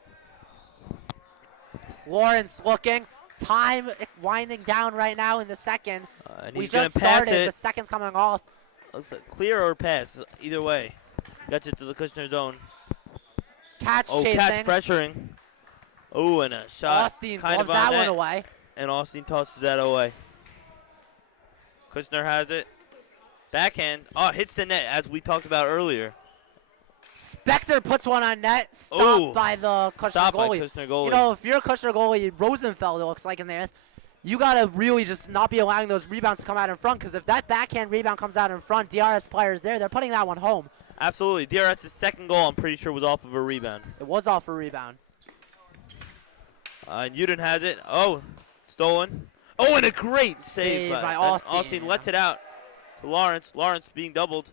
Lawrence looking. Time winding down right now in the second. And we he's just pass started. it. The second's coming off. Clear or pass. Either way. Gets it to the Kushner zone. Catch chasing. Catch pressuring. Oh, and a shot. Austin gloves that one away. And Austin tosses that away. Kushner has it. Backhand. Oh, hits the net, as we talked about earlier. Spectre puts one on net. Stopped by the Kushner goalie. You know, if you're a Kushner goalie, Rosenfeld, it looks like his name is, you got to really just not be allowing those rebounds to come out in front, because if that backhand rebound comes out in front, DRS players there, they're putting that one home. Absolutely. DRS's second goal, I'm pretty sure, was off of a rebound. It was off a rebound. And Uden has it. Oh, stolen. Oh, and a great save by Austin. Austin lets it out to Lawrence. Lawrence being doubled.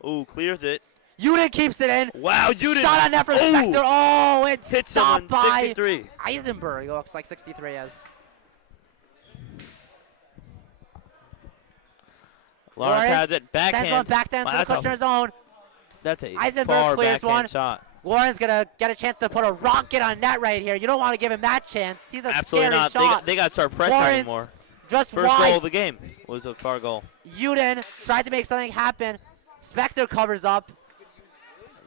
Oh, clears it. Uden keeps it in. Wow, Uden. Shot on net for Spectre. Oh, it's hits stopped by 63. Eisenberg. It looks like 63 is. Lawrence has it. Backhand. Sends one back down to the Kushner zone. That's a Eisenberg far clears backhand one. shot. Lauren's going to get a chance to put a rocket on net right here. You don't want to give him that chance. He's a Absolutely scary not. shot. They got to start pressuring Lawrence more. Just First wide. goal of the game was a far goal. Uden tried to make something happen. Spectre covers up.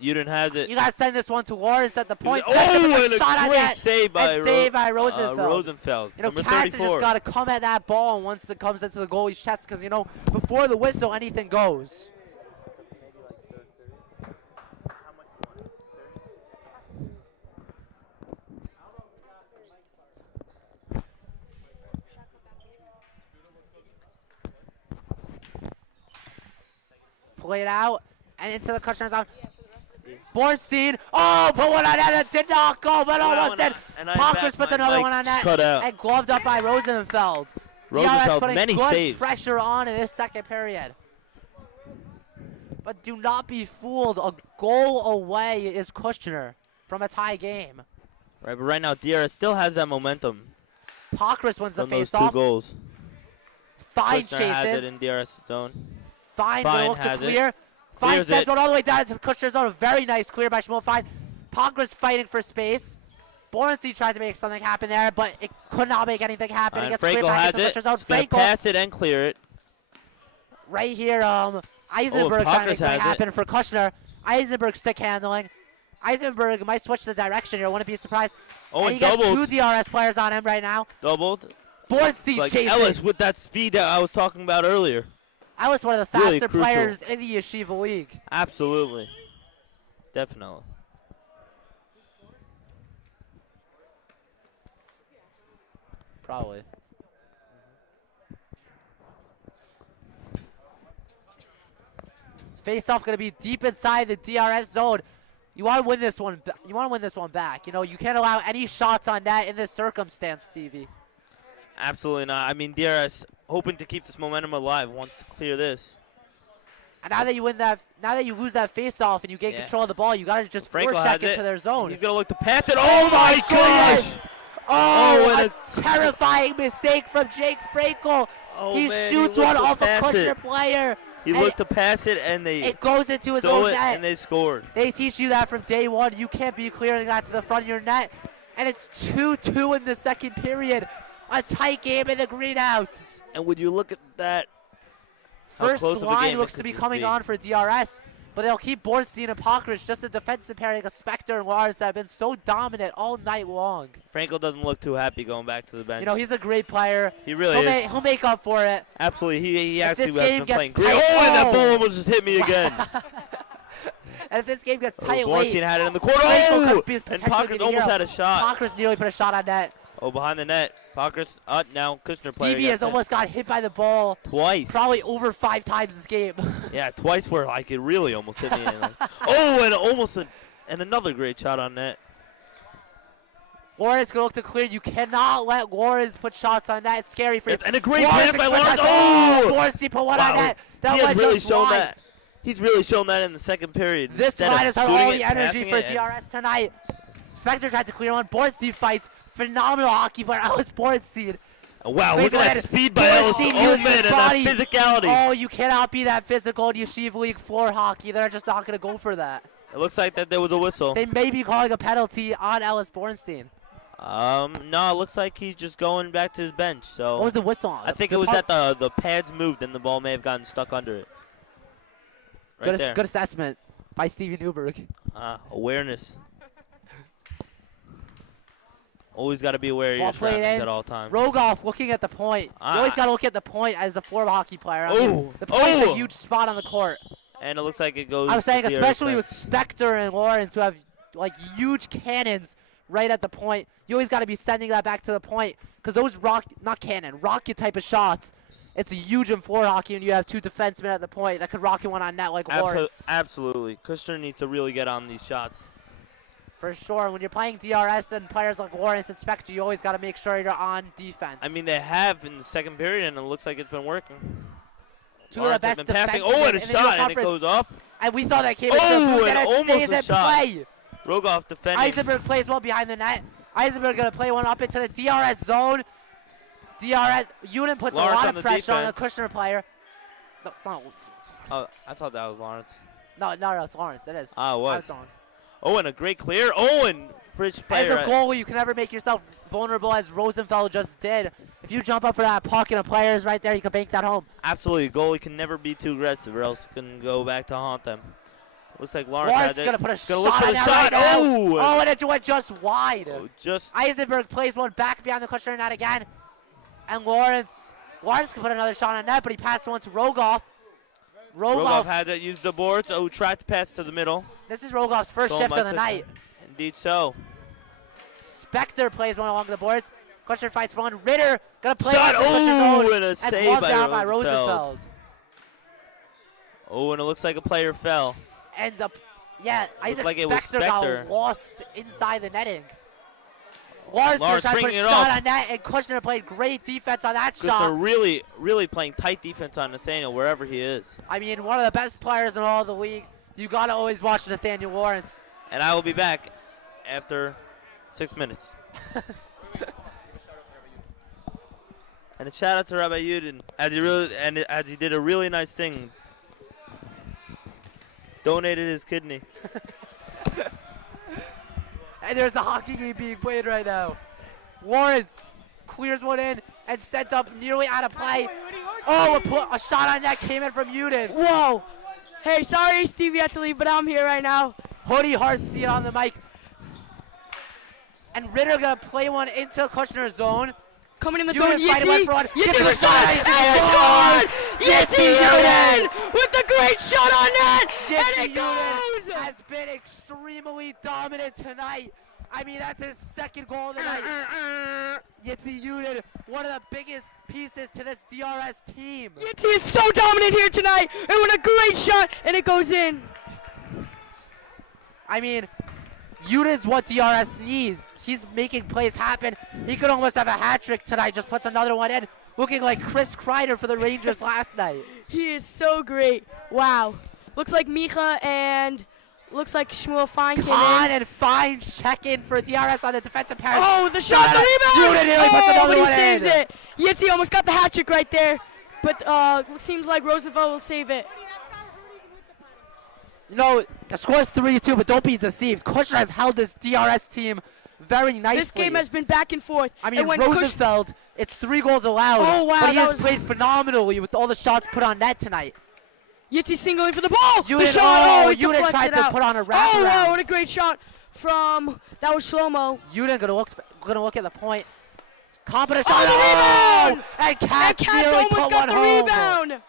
Uden has it. You got to send this one to Lawrence at the point. Oh, and a great save by Rosenfeld. Rosenfeld. You know, Number Katz has 34. just got to come at that ball once it comes into the goalie's chest, because, you know, before the whistle, anything goes. Played out and into the Kushner zone. Bornstein, put one on net. It did not go, but almost did. Pockers puts another one on net. And gloved up by Rosenfeld. Rosenfeld, putting many good saves. Pressure on in this second period. But do not be fooled. A goal away is Kushner from a tie game. Right, but right now DRS still has that momentum. Pockers wins the from those face-off. 2 goals. Fine Kushner chases. has it in DRS zone. Fine will look to clear. Fine Clears sends it. one all the way down into the Kushner zone. A very nice clear by Shmuel. Fine. Pockers fighting for space. Bornstein tried to make something happen there, but it could not make anything happen. It gets cleared back into the Kushner zone. He's gonna pass it and clear it. Right here, Eisenberg trying to make something happen for Kushner. Eisenberg stick handling. Eisenberg might switch the direction here. Wouldn't be surprised. And he gets 2 DRS players on him right now. Doubled. Bornstein like chasing. Ellis with that speed that I was talking about earlier. I was one of the faster players in the Yeshiva League. Absolutely. Definitely. Probably. Face-off going to be deep inside the DRS zone. You want to win this one. You want to win this one back. You know, you can't allow any shots on net in this circumstance, Stevie. Absolutely not. I mean, DRS hoping to keep this momentum alive, wants to clear this. And now that you win that, now that you lose that face-off and you get control of the ball, you gotta just forecheck into their zone. He's gonna look to pass it. Oh my gosh! Oh, a terrifying mistake from Jake Frankel. He shoots one off a Kushner player. He looked to pass it, and it goes into his own net. And they scored. They teach you that from day one. You can't be clearing that to the front of your net. And it's 2-2 in the second period. A tight game in the greenhouse. And would you look at that? First line looks to be coming on for DRS, but they'll keep Bornstein and Pokrich, just a defensive pairing of Spectre and Lars that have been so dominant all night long. Frankel doesn't look too happy going back to the bench. You know, he's a great player. He really is. He'll make up for it. Absolutely. He actually has been playing great. Oh, and that ball almost just hit me again. And if this game gets tight late, Bornstein had it in the corner. Oh! And Pokrich almost had a shot. Pokrich nearly put a shot on net. Oh, behind the net. Pokrich, now Kushner player. Stevie has almost got hit by the ball. Twice. Probably over 5 times this game. Yeah, twice where like it really almost hit me. Oh, and almost and another great shot on net. Lawrence going to look to clear. You cannot let Lawrence put shots on net. It's scary for you. And a great pass by Lawrence. Oh! Lawrence put one on net. He has really shown that. He's really shown that in the second period. This line has had all the energy for DRS tonight. Spectre tried to clear one. Bornstein fights. Phenomenal hockey player, Ellis Bornstein. Wow, look at that speed by Ellis. Oh, man, and that physicality. Oh, you cannot be that physical in Yeshiva League 4 hockey. They're just not going to go for that. It looks like that there was a whistle. They may be calling a penalty on Ellis Bornstein. No, it looks like he's just going back to his bench. So what was the whistle on? I think it was that the pads moved and the ball may have gotten stuck under it. Right there. Good assessment by Stevie Newberg. Awareness. Always got to be aware of your surroundings at all times. Rogoff looking at the point. You always got to look at the point as a former hockey player. I mean, the point's a huge spot on the court. And it looks like it goes. I was saying, especially with Spectre and Lawrence, who have like huge cannons right at the point. You always got to be sending that back to the point because those rocket type of shots. It's a huge in floor hockey, and you have 2 defensemen at the point that could rocket one on net like Lawrence. Absolutely, Kushner needs to really get on these shots. For sure. When you're playing DRS and players like Lawrence and Spectre, you always got to make sure you're on defense. I mean, they have in the second period, and it looks like it's been working. 2 of the best defensemen. Oh, and a shot, and it goes up. And we thought that came into the and almost a shot. Play. Rogoff defending. Eisenberg plays well behind the net. Eisenberg going to play one up into the DRS zone. Unit puts Lawrence a lot of pressure on the defense. Kushner player. No, it's not. Oh, I thought that was Lawrence. No, it's Lawrence. It is. Ah, it was. Oh, and a great clear. Oh, and Fritz player. As a goalie, you can never make yourself vulnerable as Rosenfeld just did. If you jump up for that pocket of players right there, you can bank that home. Absolutely. Goalie can never be too aggressive or else it can go back to haunt them. Looks like Lawrence going to put a shot on that right now. Oh, and it went just wide. Eisenberg plays one back behind the Kushner net again. And Lawrence can put another shot on net, but he passed one to Rogoff. Rogoff had to use the boards. Oh, tried to pass to the middle. This is Rogoff's first shift of the night. Indeed so. Spectre plays one along the boards. Kushner fights for one. Ritter going to play shot. Oh, and a save by Rosenfeld. Oh, and it looks like a player fell. And Isaac like Spectre got lost inside the netting. Lars tried to put a shot on net, and Kushner played great defense on that shot. Kushner really, really playing tight defense on Nathaniel wherever he is. I mean, one of the best players in all of the league. You got to always watch Nathaniel Lawrence. And I will be back after 6 minutes. And a shout out to Rabbi Aiden as he did a really nice thing. Donated his kidney. And there's a hockey game being played right now. Lawrence clears one in and sent up nearly out of play. Oh, a shot on net came in from Uden. Whoa. Hey, sorry Stevie had to leave, but I'm here right now. Hoodie Hartstein on the mic. And Ritter going to play one into Kushner's zone. Coming in the zone, Yitzi with a shot, and scores! Yitzi Uden with the great shot on net, and it goes! Has been extremely dominant tonight. I mean, that's his second goal of the night. Yitzi Uden, one of the biggest pieces to this DRS team. Yitzi is so dominant here tonight, and with a great shot, and it goes in. I mean, Uden's what DRS needs. He's making plays happen. He could almost have a hat trick tonight. Just puts another one in. Looking like Chris Kreider for the Rangers last night. He is so great. Wow. Looks like Micha and looks like Shmuel Fine came in. And Fine check in for DRS on the defensive pair. Oh, the shot, the rebound! But he saves it. Yitzi almost got the hat trick right there. But seems like Roosevelt will save it. You know, the score's 3-2, but don't be deceived. Kushner has held this DRS team very nicely. This game has been back and forth. I mean, Rosenfeld, it's 3 goals allowed. Oh, wow. But he has played phenomenally with all the shots put on net tonight. Yitzi singling for the ball. The shot. Unit tried to put on a wraparound. Oh, wow, what a great shot from, that was Shlomo. Unit gonna look at the point. Competent shot. Oh, the rebound! And Katz almost got the rebound.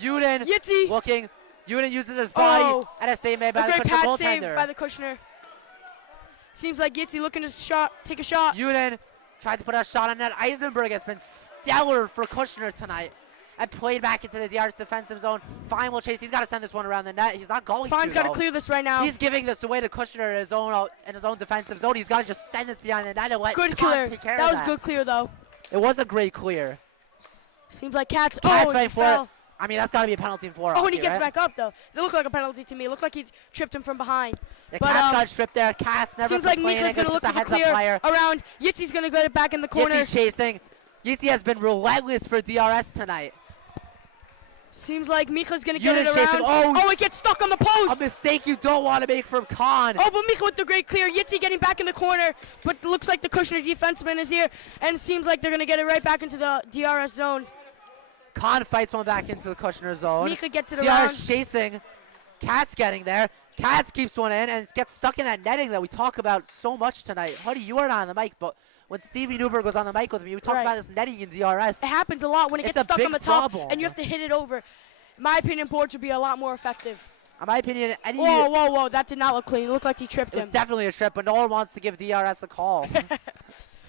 Unit Yitzi looking. Unit uses his body and a save made by the Kushner pad goaltender. save by the Kushner. Seems like Yitzi looking to take a shot. Unit tried to put a shot on net. Eisenberg has been stellar for Kushner tonight and played back into the DR's defensive zone. Fine will chase. He's got to send this one around the net. He's not going Fine's to. got to clear this right now. He's giving this away to Kushner in his own defensive zone. He's got to just send this behind the net and let good Khan clear. take care That of was good clear though. It was a great clear. Seems like Katz. Fighting for it. I mean, that's got to be a penalty for and he gets back up, though. It looked like a penalty to me. It looked like he tripped him from behind. Yeah, Katz got tripped there. Katz never seems like Mika's going to look for the clear around. Yitzi's going to get it back in the corner. Yitzi chasing. Yitzi has been relentless for DRS tonight. Seems like Mika's going to get it around. Chasing. Oh, it gets stuck on the post. A mistake you don't want to make from Khan. Oh, but Mika with the great clear. Yitzi getting back in the corner, but looks like the Kushner defenseman is here, and it seems like they're going to get it right back into the DRS zone. Khan fights one back into the Kushner zone. Mika gets it DRS around. chasing. Katz getting there. Katz keeps one in and gets stuck in that netting that we talk about so much tonight. Huddy, you weren't on the mic, but when Stevie Newberg was on the mic with me, we talked about this netting in DRS. It happens a lot when it gets stuck on the top problem. and you have to hit it over. In my opinion, boards would be a lot more effective. In my opinion, whoa, that did not look clean. It looked like he tripped him. It was definitely a trip, but no one wants to give DRS a call.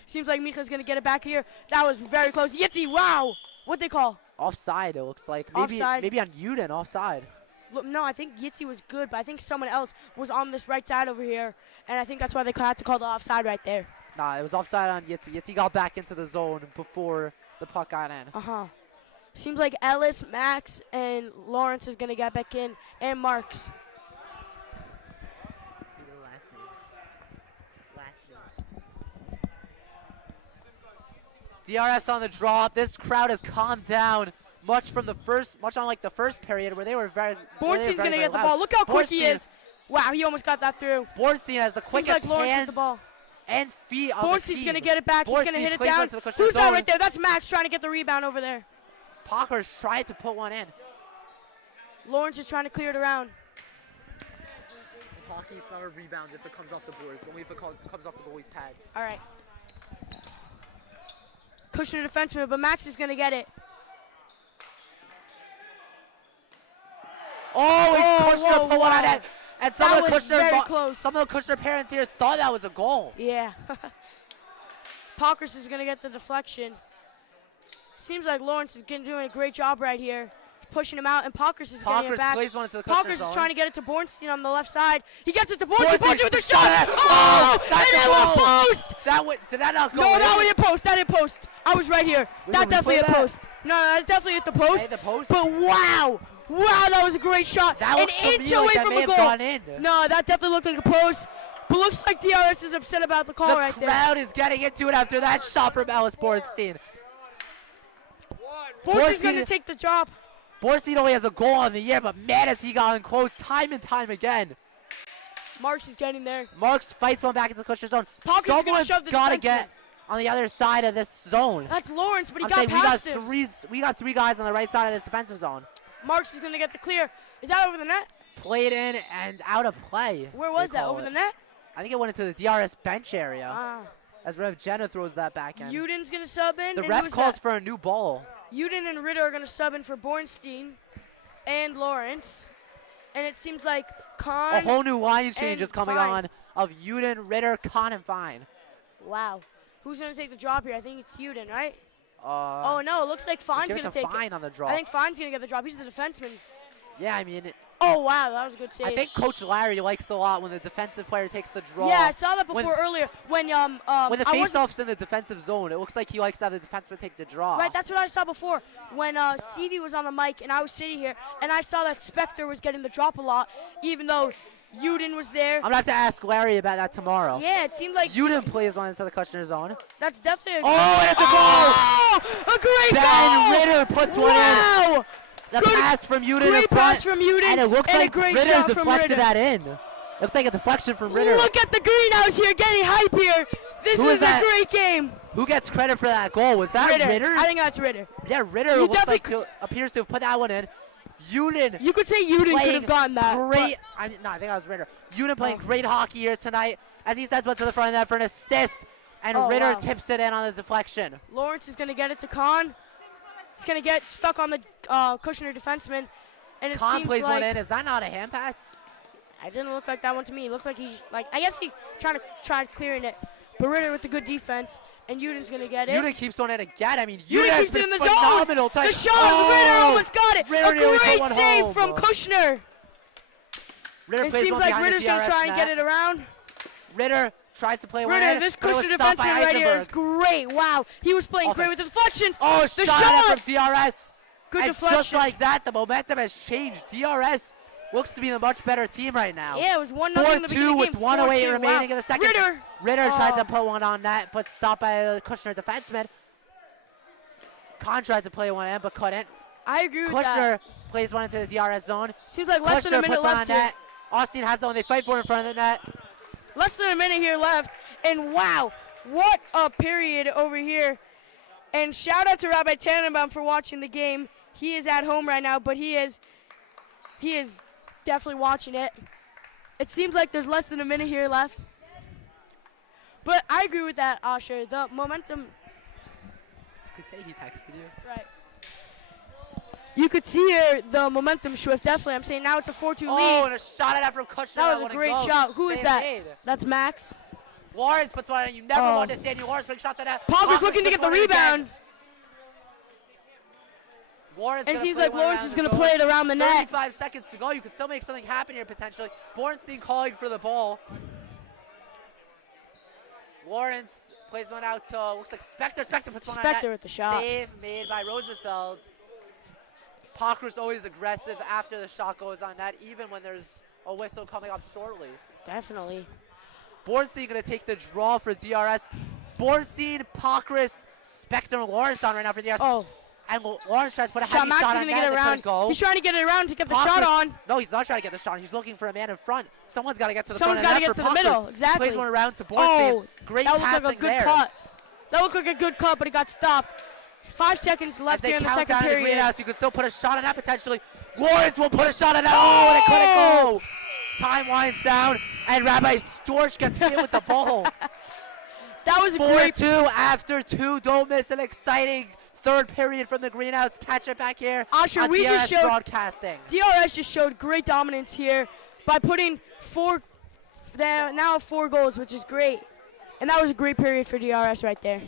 Seems like Mika's going to get it back here. That was very close. Yitzi, wow. What'd they call? Offside, it looks like. Maybe on Uden, offside. Look, no, I think Yitzi was good, but I think someone else was on this right side over here, and I think that's why they had to call the offside right there. Nah, it was offside on Yitzi. Yitzi got back into the zone before the puck got in. Seems like Ellis, Max, and Lawrence is going to get back in, and Marks. DRS on the draw. This crowd has calmed down much on the first period where they were very. Bornstein's going to get the ball. Look how quick he is. Wow, he almost got that through. Bornstein has the quickest hands the ball. And feet on Bornstein's the team. going to get it back. He's going to hit it down. Who's that right there? That's Max trying to get the rebound over there. Parker's tried to put one in. Lawrence is trying to clear it around. Hockey, it's not a rebound if it comes off the boards. Only if it comes off the goalie's pads. All right. Kushner defenseman, but Max is going to get it. Kushner put one on it. And some of the Kushner parents here thought that was a goal. Yeah. Parkers is going to get the deflection. Seems like Lawrence is doing a great job right here. Pushing him out, and Parkers is getting it back. Plays one into the Parkers zone. is trying to get it to Bornstein on the left side. He gets it to Bornstein. Bornstein with the shot. That's and it left post. Did that not go No, in? that went in post. That hit post. I was right here. That definitely hit post. No, that definitely hit the post. Hit the post. But wow, that was a great shot. That an inch away from a goal. No, that definitely looked like a post. But looks like DRS is upset about the call right there. The crowd is getting into it after that shot from Ellis Bornstein. Bornstein's going to take the drop. Bornstein only has a goal on the year, but man, has he gotten close time and time again. Marks is getting there. Marks fights one back into the Kushner zone. Someone's got to get on the other side of this zone. That's Lawrence, but he got past him. We got 3 guys on the right side of this defensive zone. Marks is going to get the clear. Is that over the net? Played in and out of play. Where was that? Over the net? I think it went into the DRS bench area. As Rev Jenna throws that back in. Uden's going to sub in. The ref calls for a new ball. Uden and Ritter are going to sub in for Bornstein and Lawrence. And it seems like Khan. A whole new line change is coming Fine. on of Uden, Ritter, Khan, and Fine. Wow. Who's going to take the drop here? I think it's Uden, right? Oh, no. It looks like Fine's going to take Fine it. on the drop. I think Fine's going to get the drop. He's the defenseman. Yeah, I mean. Oh, wow, that was a good save. I think Coach Larry likes a lot when the defensive player takes the draw. Yeah, I saw that before earlier when the face-off's in the defensive zone, it looks like he likes to have the defenseman take the draw. Right, that's what I saw before when Stevie was on the mic and I was sitting here and I saw that Spectre was getting the drop a lot, even though Uden was there. I'm gonna have to ask Larry about that tomorrow. Yeah, it seemed like Uden plays one into the Kushner zone. That's definitely a and it's a goal! A great Ben goal! Ritter puts one in. The pass from Uden in Great front, pass from Uden, and it looks and like a great Ritter shot from deflected Ritter. that in. Looks like a deflection from Ritter. Look at the greenhouse here getting hype here. This Who is is that? a great game. Who gets credit for that goal? Was that Ritter? I think that's Ritter. Yeah, Ritter You looks like definitely appears to have put that one in. Uden. You could say Uden could have gotten that. Great. I think that was Ritter. Uden playing great hockey here tonight as he sends one to the front of that for an assist, and Ritter tips it in on the deflection. Lawrence is going to get it to Kahn. He's going to get stuck on the Kushner defenseman. And it Kahn seems plays like one in. Is that not a hand pass? It didn't look like that one to me. It looked like he's like, I guess he tried clearing it. But Ritter with the good defense, and Uden's going to get it. Uden keeps one in again. I mean, Uden Uden keeps it in the zone. phenomenal The time. shot, Ritter almost got it. Ritter A nearly put great one save home. from Kushner. Ritter It plays seems one like behind the Ritter's going to DRS try and get net. it around. Ritter tries to play one Ritter, in. this but it was Kushner stopped defenseman by right here is Eisenberg. great. Wow, he was playing great with the deflections. Oh, the shot shot from DRS. Good and deflection. just like that, the momentum has changed. DRS looks to be the much better team right now. Yeah, it was 1-0 in the beginning 4-2 of with the game. 1:08 4-2, remaining wow. in the second. Ritter tried to put one on net, but stopped by the Kushner defenseman. Kahn tried to play one in, but couldn't. I agree with Kushner that. plays one into the DRS zone. Seems like less than a Kushner minute puts one left on here. net. Austin has the one. They fight for it in front of the net. Less than a minute here left, and wow, what a period over here. And shout out to Rabbi Tannenbaum for watching the game. He is at home right now, but he is definitely watching it. It seems like there's less than a minute here left. But I agree with that, Asher. The momentum. You could say he texted you. Right. You could see here the momentum shift, definitely. I'm saying now it's a 4-2 lead. Oh, and a shot at that from Kushner. That was a great shot. Who is that? Made. That's Max. Lawrence puts one in. You never want to Daniel Lawrence putting shots at that. Parker's looking to get the rebound. Lawrence and it seems like Lawrence is going to play it around the net. 35 seconds to go. You can still make something happen here potentially. Bornstein calling for the ball. Lawrence plays one out to, looks like Spectre. Spectre puts one on net. Spectre with the shot. Save made by Rosenfeld. Parker's always aggressive after the shot goes on net, even when there's a whistle coming up shortly. Definitely. Bornstein going to take the draw for DRS. Bornstein, Pakris, Spectre, and Lawrence on right now for DRS. Oh. And Lawrence tries to put a Shot. heavy Max shot is on going to net. get it That around. couldn't go. He's trying to get it around to get the Pakris, shot on. No, he's not trying to get the shot. He's looking for a man in front. Someone's got to get to the Someone's front. got to get to the middle. Exactly. Plays one around to Bornstein. Oh, great that passing looked like a good there. cut. That looked like a good cut, but it got stopped. 5 seconds left here in the second period. The greenhouse, you can still put a shot on that potentially. Lawrence will put a shot on that. Oh, and it couldn't go. Time winds down, and Rabbi Storch gets hit with the ball. That was a great 4-2 after 2. Don't miss an exciting third period from the greenhouse. Catch it back here Asher, on we DRS just showed broadcasting. DRS just showed great dominance here by putting now 4 goals, which is great. And that was a great period for DRS right there.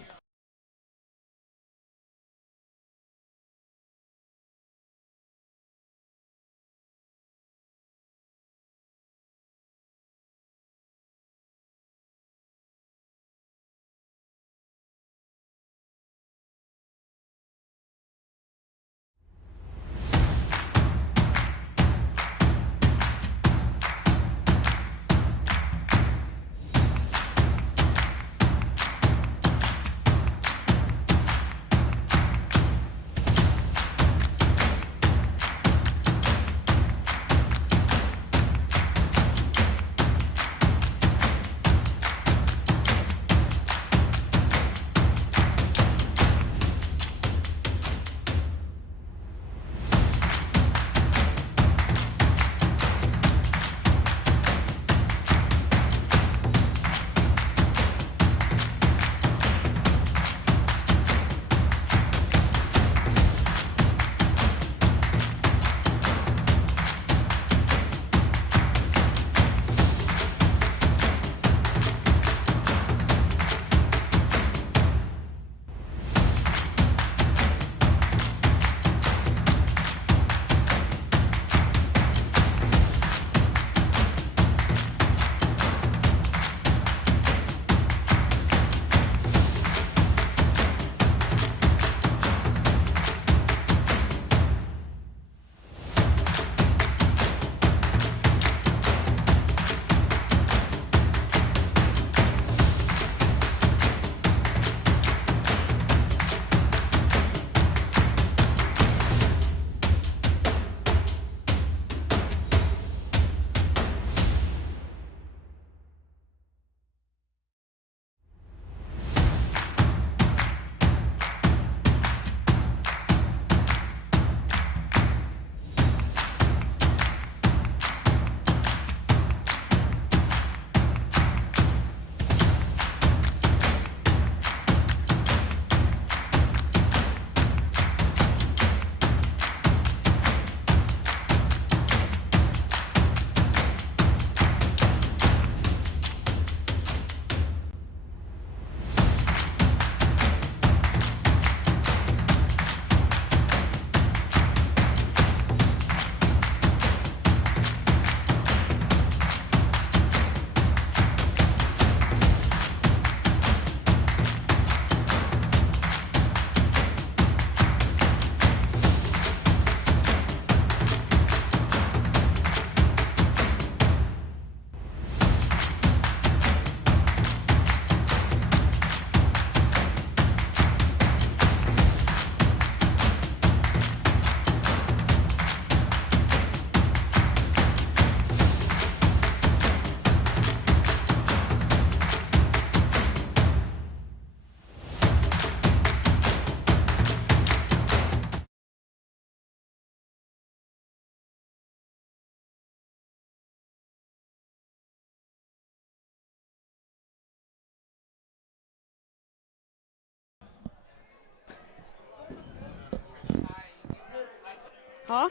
Huh?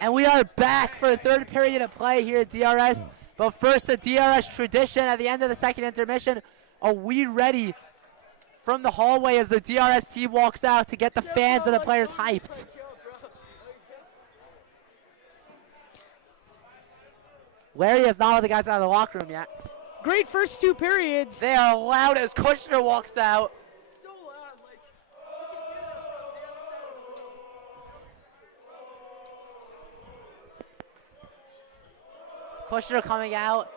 And we are back for a third period of play here at DRS. But first, the DRS tradition at the end of the second intermission. Are we ready from the hallway as the DRS team walks out to get the fans and the players hyped? Larry has not let the guys out of the locker room yet. Great first 2 periods. They are loud as Kushner walks out. Kushner coming out,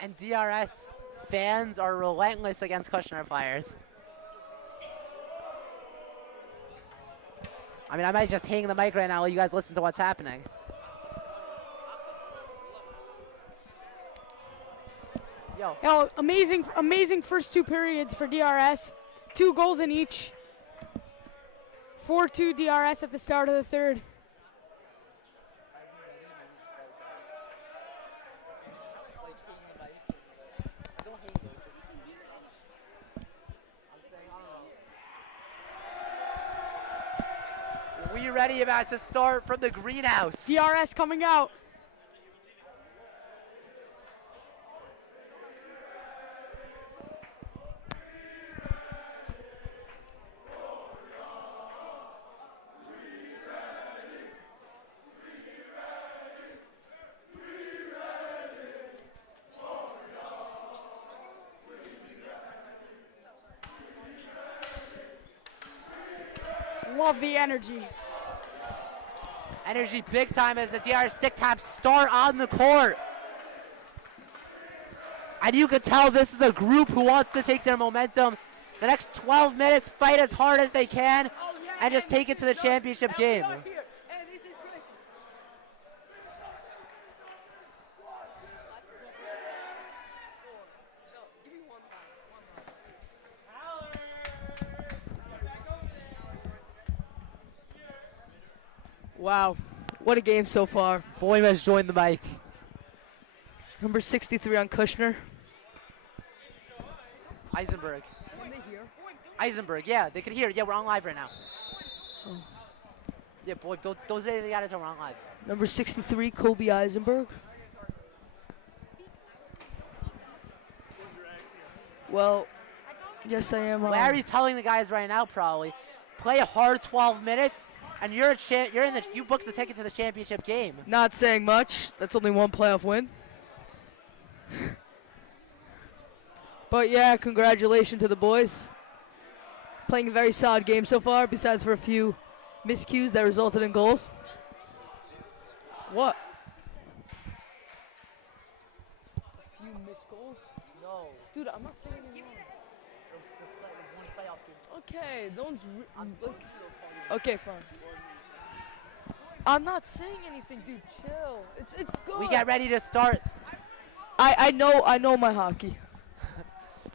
and DRS fans are relentless against Kushner players. I mean, I might just hang the mic right now while you guys listen to what's happening. Yo, amazing first 2 periods for DRS. 2 goals in each. 4-2 DRS at the start of the third. We ready about to start from the greenhouse. DRS coming out. Love the energy. Energy big time as the DRS stick taps start on the court. And you can tell this is a group who wants to take their momentum. The next 12 minutes, fight as hard as they can and just take it to the championship game. Wow, what a game so far. Boy has joined the mic. Number 63 on Kushner. Eisenberg. Eisenberg, yeah, they can hear. Yeah, we're on live right now. Oh. Yeah, boy, don't say anything out until we're on live. Number 63, Kobe Eisenberg. Well, yes, I am. Larry telling the guys right now probably, play a hard 12 minutes. And you booked the ticket to the championship game. Not saying much. That's only 1 playoff win. But yeah, congratulations to the boys. Playing a very solid game so far, besides for a few miscues that resulted in goals. What? A few missed goals? No. Dude, I'm not saying anything wrong. Okay, those. Okay, fine. I'm not saying anything, dude. Chill. It's good. We get ready to start. I know my hockey.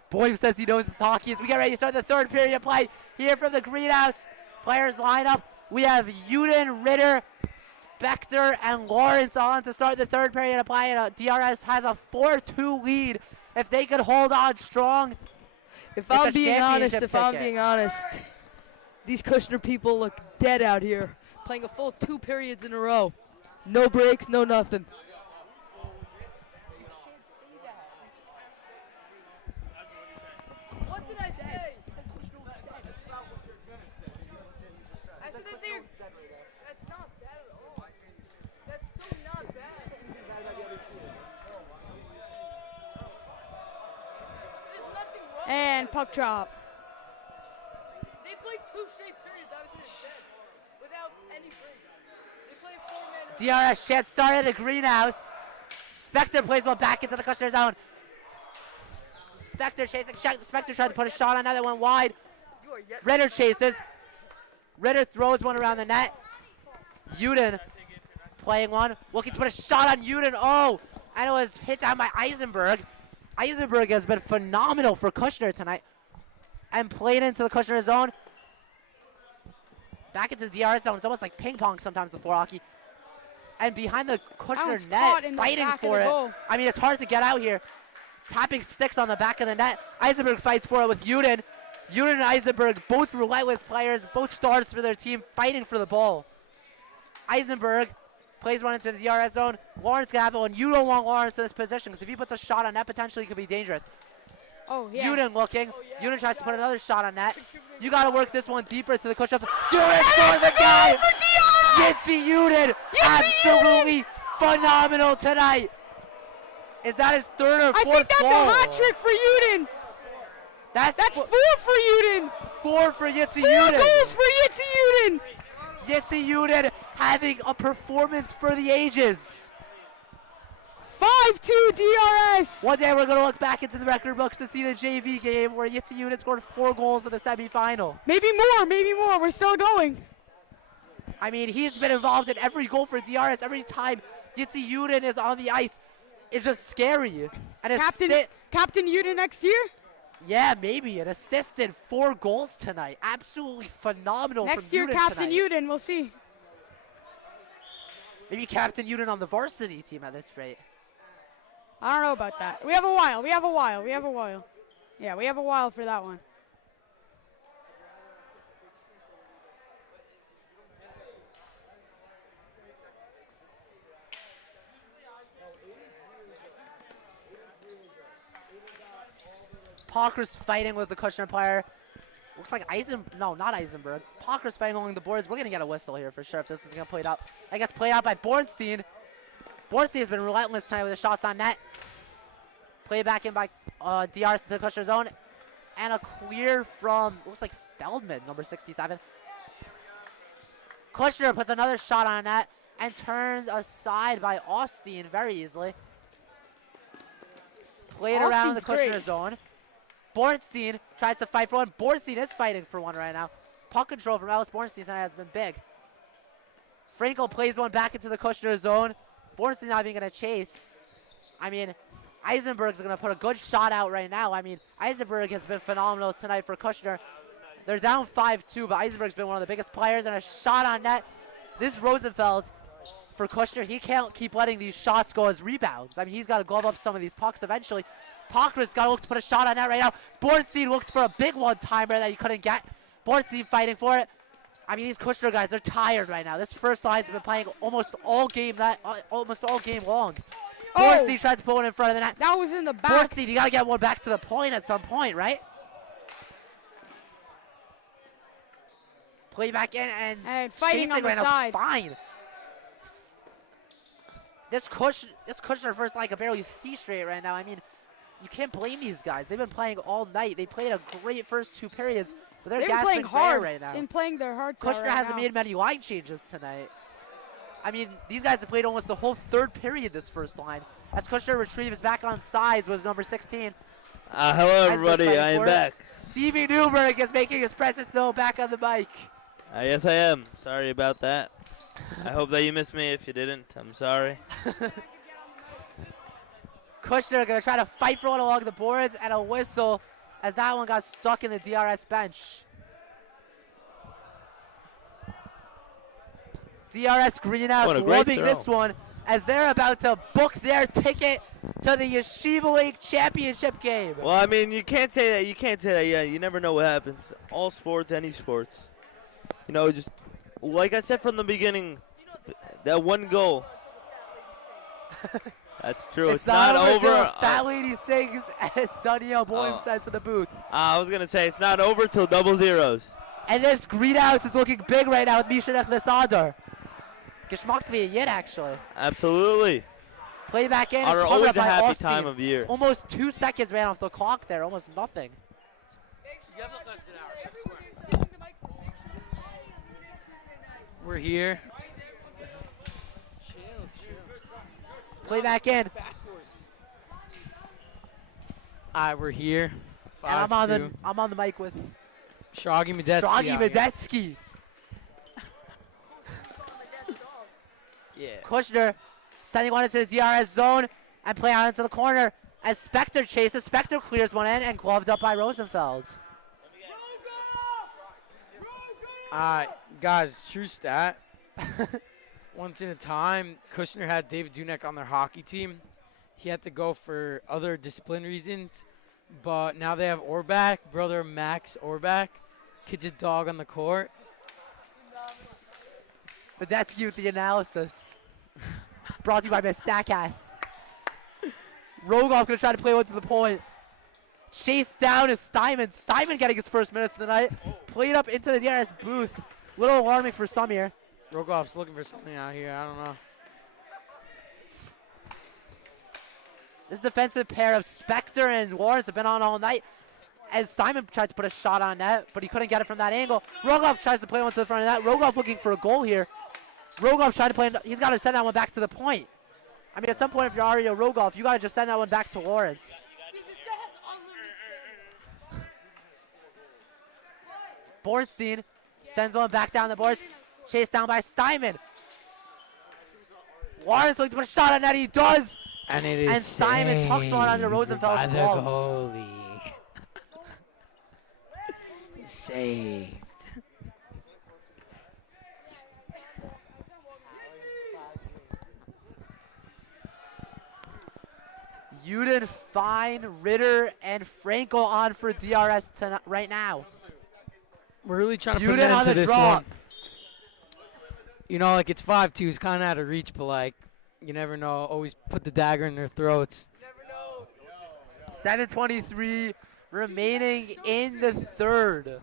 Boy says he knows his hockey. As we get ready to start the third period of play here from the greenhouse. Players line up. We have Aiden, Ritter, Spector, and Lawrence on to start the third period of play. And DRS has a 4-2 lead. If they could hold on strong, if I'm being honest, these Kushner people look dead out here, playing a full 2 periods in a row. No breaks, no nothing. What did I say? I said that they're... That's not bad at all. That's so not bad. There's nothing wrong. And puck drop. They played 2 straight periods, obviously instead, without any breaks. They played 4-man. DRS chance started the greenhouse. Spector plays one back into the Kushner zone. Spector chasing. Spector tried to put a shot on another one wide. Ritter chases. Ritter throws one around the net. Aiden playing one. Looking to put a shot on Aiden. Oh, and it was hit down by Eisenberg. Eisenberg has been phenomenal for Kushner tonight. And played into the Kushner zone. Back into the DRS zone. It's almost like ping pong sometimes before hockey. And behind the Kushner net, fighting for it. I mean, it's hard to get out here. Tapping sticks on the back of the net. Eisenberg fights for it with Aiden. Aiden and Eisenberg, both relentless players, both stars for their team, fighting for the ball. Eisenberg plays one into the DRS zone. Lawrence can have it, and you don't want Lawrence in this position because if he puts a shot on net, potentially he could be dangerous. Oh, yeah. Uden looking. Uden tries to put another shot on net. You got to work this one deeper to the Kushner. Uden scores again! Yitzi Uden, absolutely phenomenal tonight. Is that his third or fourth goal? I think that's a hat trick for Uden. That's 4 for Uden. 4 for Yitzi 4 Uden. goals for Yitzi Uden. Yitzi Uden having a performance for the ages. 5-2 DRS. One day we're going to look back into the record books to see the JV game where Yitzi Uden scored 4 goals in the semifinal. Maybe more. We're still going. I mean, he's been involved in every goal for DRS. Every time Yitzi Uden is on the ice, it's just scary. And Captain Uden next year? Yeah, maybe. An assisted 4 goals tonight. Absolutely phenomenal. Next year, Captain Uden, we'll see. Maybe Captain Uden on the varsity team at this rate. I don't know about that. We have a while. Yeah, we have a while for that one. Parker's fighting with the Kushner player. Looks like not Eisenberg. Parker's fighting along the boards. We're going to get a whistle here for sure if this is going to play it up. That gets played out by Bornstein. Bornstein has been relentless tonight with the shots on net. Play back in by DRS to the Kushner zone. And a clear from, looks like Feldman, number 67. Kushner puts another shot on net and turned aside by Austin very easily. Played around the Kushner zone. Bornstein tries to fight for one. Bornstein is fighting for one right now. Puck control from Ellis Bornstein tonight has been big. Frankel plays one back into the Kushner zone. Bornstein not even going to chase. I mean, Eisenberg's going to put a good shot out right now. I mean, Eisenberg has been phenomenal tonight for Kushner. They're down 5-2, but Eisenberg's been one of the biggest players, and a shot on net. This Rosenfeld for Kushner, he can't keep letting these shots go as rebounds. I mean, he's got to glove up some of these pucks eventually. Parker's got to look to put a shot on net right now. Bornstein looked for a big one-timer that he couldn't get. Bornstein fighting for it. I mean, these Kushner guys, they're tired right now. This first line's been playing almost all game long. Bornstein tried to put one in front of the net. That was in the back. Bornstein, you got to get one back to the point at some point, right? Play back in and fighting on the side. Fine. This Kushner first line can barely see straight right now. I mean, you can't blame these guys. They've been playing all night. They played a great first 2 periods, but they're gasping for air right now. And playing their hearts out. Kushner hasn't made many line changes tonight. I mean, these guys have played almost the whole 3rd period this first line. As Kushner retrieves back on sides was number 16. Hello, everybody. I am back. Stevie Newberg is making his presence, though, back on the mic. Yes, I am. Sorry about that. I hope that you missed me. If you didn't, I'm sorry. Kushner going to try to fight for one along the boards, and a whistle as that one got stuck in the DRS bench. DRS Greenhouse loving this one as they're about to book their ticket to the Yeshiva League Championship game. Well, I mean, you can't say that. You can't say that. Yeah, you never know what happens. All sports, any sports. You know, just like I said from the beginning, that one goal. That's true. It's not over. Till Fat Lady sings, as Danielle Blum says to the booth. I was going to say, it's not over till double zeros. And this greenhouse is looking big right now with Misha Nechlesader. Geschmacked wie Yid, actually. Absolutely. Play back in. Are always a happy time of year. Almost 2 seconds ran off the clock there. Almost nothing. We're here. Play back in. We're here. And I'm on the mic with Shragi Medetsky. Yeah. Kushner sending one into the DRS zone and play out into the corner as Spectre chases. Spectre clears one in and gloved up by Rosenfeld. Guys, true stat. Once in a time, Kushner had David Dunek on their hockey team. He had to go for other discipline reasons, but now they have Orbach, brother Max Orbach. Kid's a dog on the court. Badetsky with the analysis. Brought to you by Miss Stackhouse. Rogoff gonna try to play one to the point. Chased down is Steinman. Steinman getting his first minutes of the night. Played up into the DRS booth. Little alarming for some here. Rogoff's looking for something out here. I don't know. This defensive pair of Spectre and Lawrence have been on all night. As Steinman tried to put a shot on net, but he couldn't get it from that angle. Rogoff tries to play one to the front of that. Rogoff looking for a goal here. Rogoff trying to play. He's got to send that one back to the point. I mean, at some point, if you're Ario Rogoff, you got to just send that one back to Lawrence. Bornstein sends one back down the boards. Chased down by Steinman. Lawrence looking to put a shot on net. He does. And it is Steinman tucks one under Rosenfeld's glove. Holy. Saved. Uden, Fine, Ritter, and Frankel on for DRS right now. We're really trying to put an end to this one. You know, like it's 5-2. It's kind of out of reach, but like, you never know. Always put the dagger in their throats. 7:23 remaining in the third.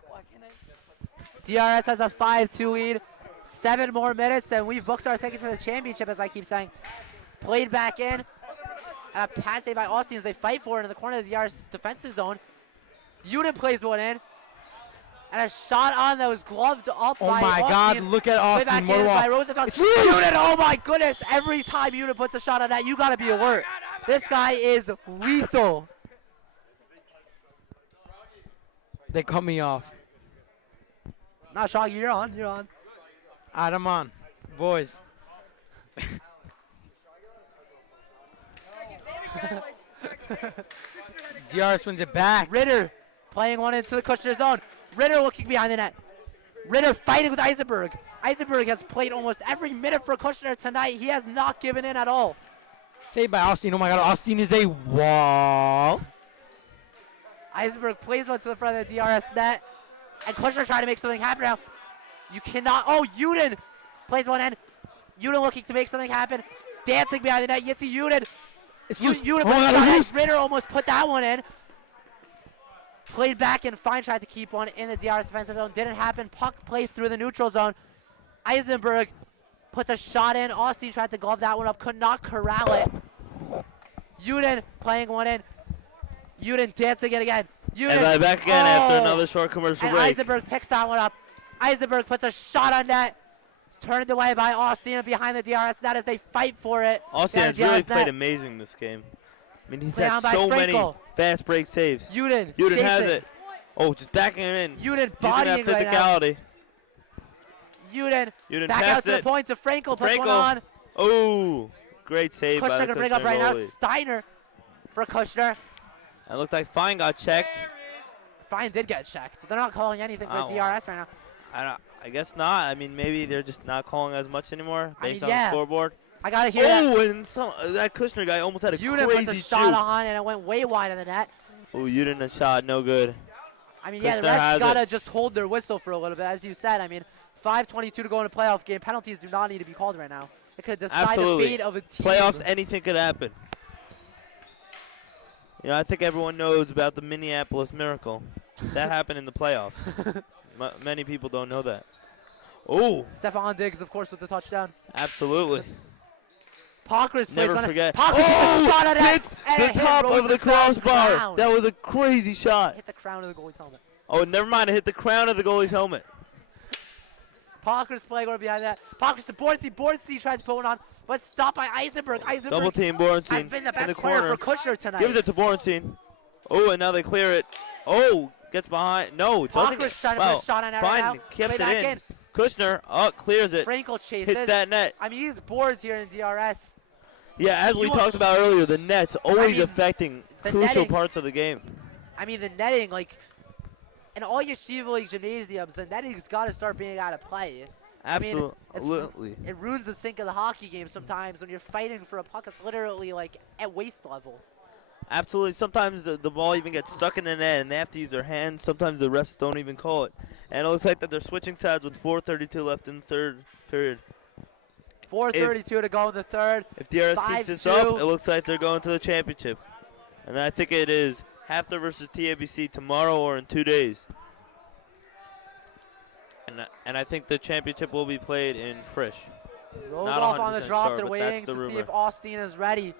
DRS has a 5-2 lead. 7 more minutes, and we've booked our ticket to the championship, as I keep saying. Played back in. And a pass by Austin as they fight for it in the corner of the DRS defensive zone. Uden plays one in. And a shot on that was gloved up by Austin. Oh my God, look at Austin. Play back in by Rosenfeld. Uden, oh my goodness. Every time Uden puts a shot on that, you got to be alert. This guy is lethal. They cut me off. Not Shaggy, you're on. You're on. All right, I'm on. Boys. DRS wins it back. Ritter playing one into the Kushner zone. Ritter looking behind the net. Ritter fighting with Eisenberg. Eisenberg has played almost every minute for Kushner tonight. He has not given in at all. Saved by Austin. Oh my God, Austin is a wall. Eisenberg plays one to the front of the DRS net. And Kushner trying to make something happen now. You cannot. Oh, Uden plays one in. Uden looking to make something happen. Dancing behind the net. Yitzi Uden. Uden Ritter almost put that one in. Played back and Fine tried to keep one in the DRS defensive zone. Didn't happen. Puck plays through the neutral zone. Eisenberg puts a shot in. Austin tried to glove that one up. Could not corral it. Uden playing one in. Uden dancing it again. Uden. And back again after another short commercial break. Eisenberg picks that one up. Eisenberg puts a shot on net. Turned away by Austin behind the DRS net as they fight for it. Austin has really played amazing this game. I mean, he's had so many fast break saves. Uden has it. Oh, just backing him in. Uden bodying that physicality. Uden back out to the point to Frankel. Puts one on. Oh, great save by the Kushner can bring up right now. Steiner for Kushner. It looks like Fine got checked. Fine did get checked. They're not calling anything for DRS right now. I guess not. I mean, maybe they're just not calling as much anymore based on the scoreboard. I gotta hear that. Oh, and that Kushner guy almost had a Uden crazy puts a shot on, and it went way wide of the net. Oh, Uden a shot, no good. I mean, yeah, the refs gotta just hold their whistle for a little bit, as you said. I mean, 5:22 to go in a playoff game. Penalties do not need to be called right now. It could decide the fate of a team. Playoffs, anything could happen. You know, I think everyone knows about the Minneapolis Miracle. That happened in the playoffs. Many people don't know that. Oh. Stefan Diggs, of course, with the touchdown. Absolutely. Parker's never forget. Parker's shot at hit the top of the crossbar. That was a crazy shot. Hit the crown of the goalie's helmet. Oh, never mind. It hit the crown of the goalie's helmet. Parker's playing right behind that. Parker's to Bornstein. Bornstein tried to put one on, but stopped by Eisenberg. Eisenberg double team Bornstein has been the best in the corner for Kushner tonight. Gives it to Bornstein. Oh, and now they clear it. Oh, gets behind. No, Parker's trying to put a shot on that right now. Kept it in. Kushner, clears it. Frankel chases. Hits that net. I mean, these boards here in DRS. Yeah, as we talked about earlier, the net's always affecting crucial netting, parts of the game. I mean, the netting, like, in all your Yeshiva League gymnasiums, the netting's got to start being out of play. Absolutely. I mean, it ruins the sync of the hockey game sometimes when you're fighting for a puck that's literally, like, at waist level. Absolutely. Sometimes the ball even gets stuck in the net, and they have to use their hands. Sometimes the refs don't even call it. And it looks like that they're switching sides with 4:32 left in the third period. 4:32 to go in the third. If DRS keeps this up, it looks like they're going to the championship. And I think it is Hafner versus TABC tomorrow or in 2 days. And I think the championship will be played in Frisch. Rogoff on the drop. Sure, They're waiting to see if Austin is ready.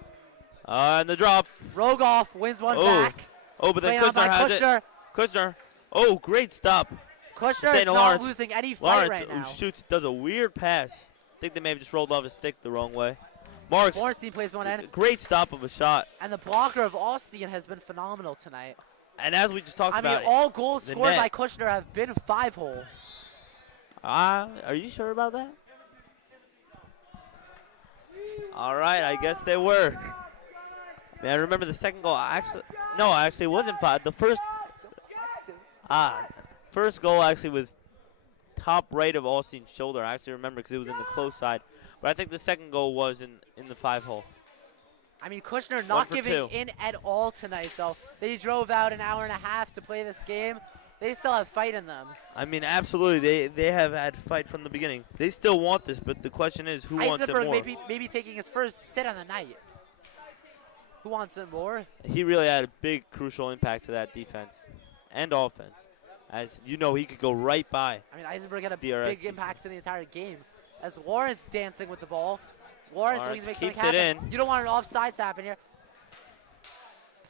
And the drop. Rogoff wins one back. Oh, but then Kushner has it. Kushner. Oh, great stop. Kushner is not losing any fight right now. Shoots, does a weird pass. I think they may have just rolled off his stick the wrong way. Marks. Bornstein plays one end. Great stop of a shot. And the blocker of Austin has been phenomenal tonight. And as we just talked about, all goals scored by Kushner have been 5-hole. Are you sure about that? All right, I guess they were. Man, I remember the second goal. Actually, it wasn't 5. The first goal actually was top right of Austin's shoulder. I actually remember because it was in the close side. But I think the second goal was in the 5-hole. I mean, Kushner not giving in at all tonight, though. They drove out an hour and a half to play this game. They still have fight in them. I mean, absolutely. They have had fight from the beginning. They still want this, but the question is, who wants it more? Maybe taking his first sit on the night. Who wants it more? He really had a big, crucial impact to that defense and offense. As you know, he could go right by. I mean, Eisenberg had a big impact to the entire game. As Lawrence dancing with the ball. Lawrence looking to make something happen. You don't want an offsides to happen here.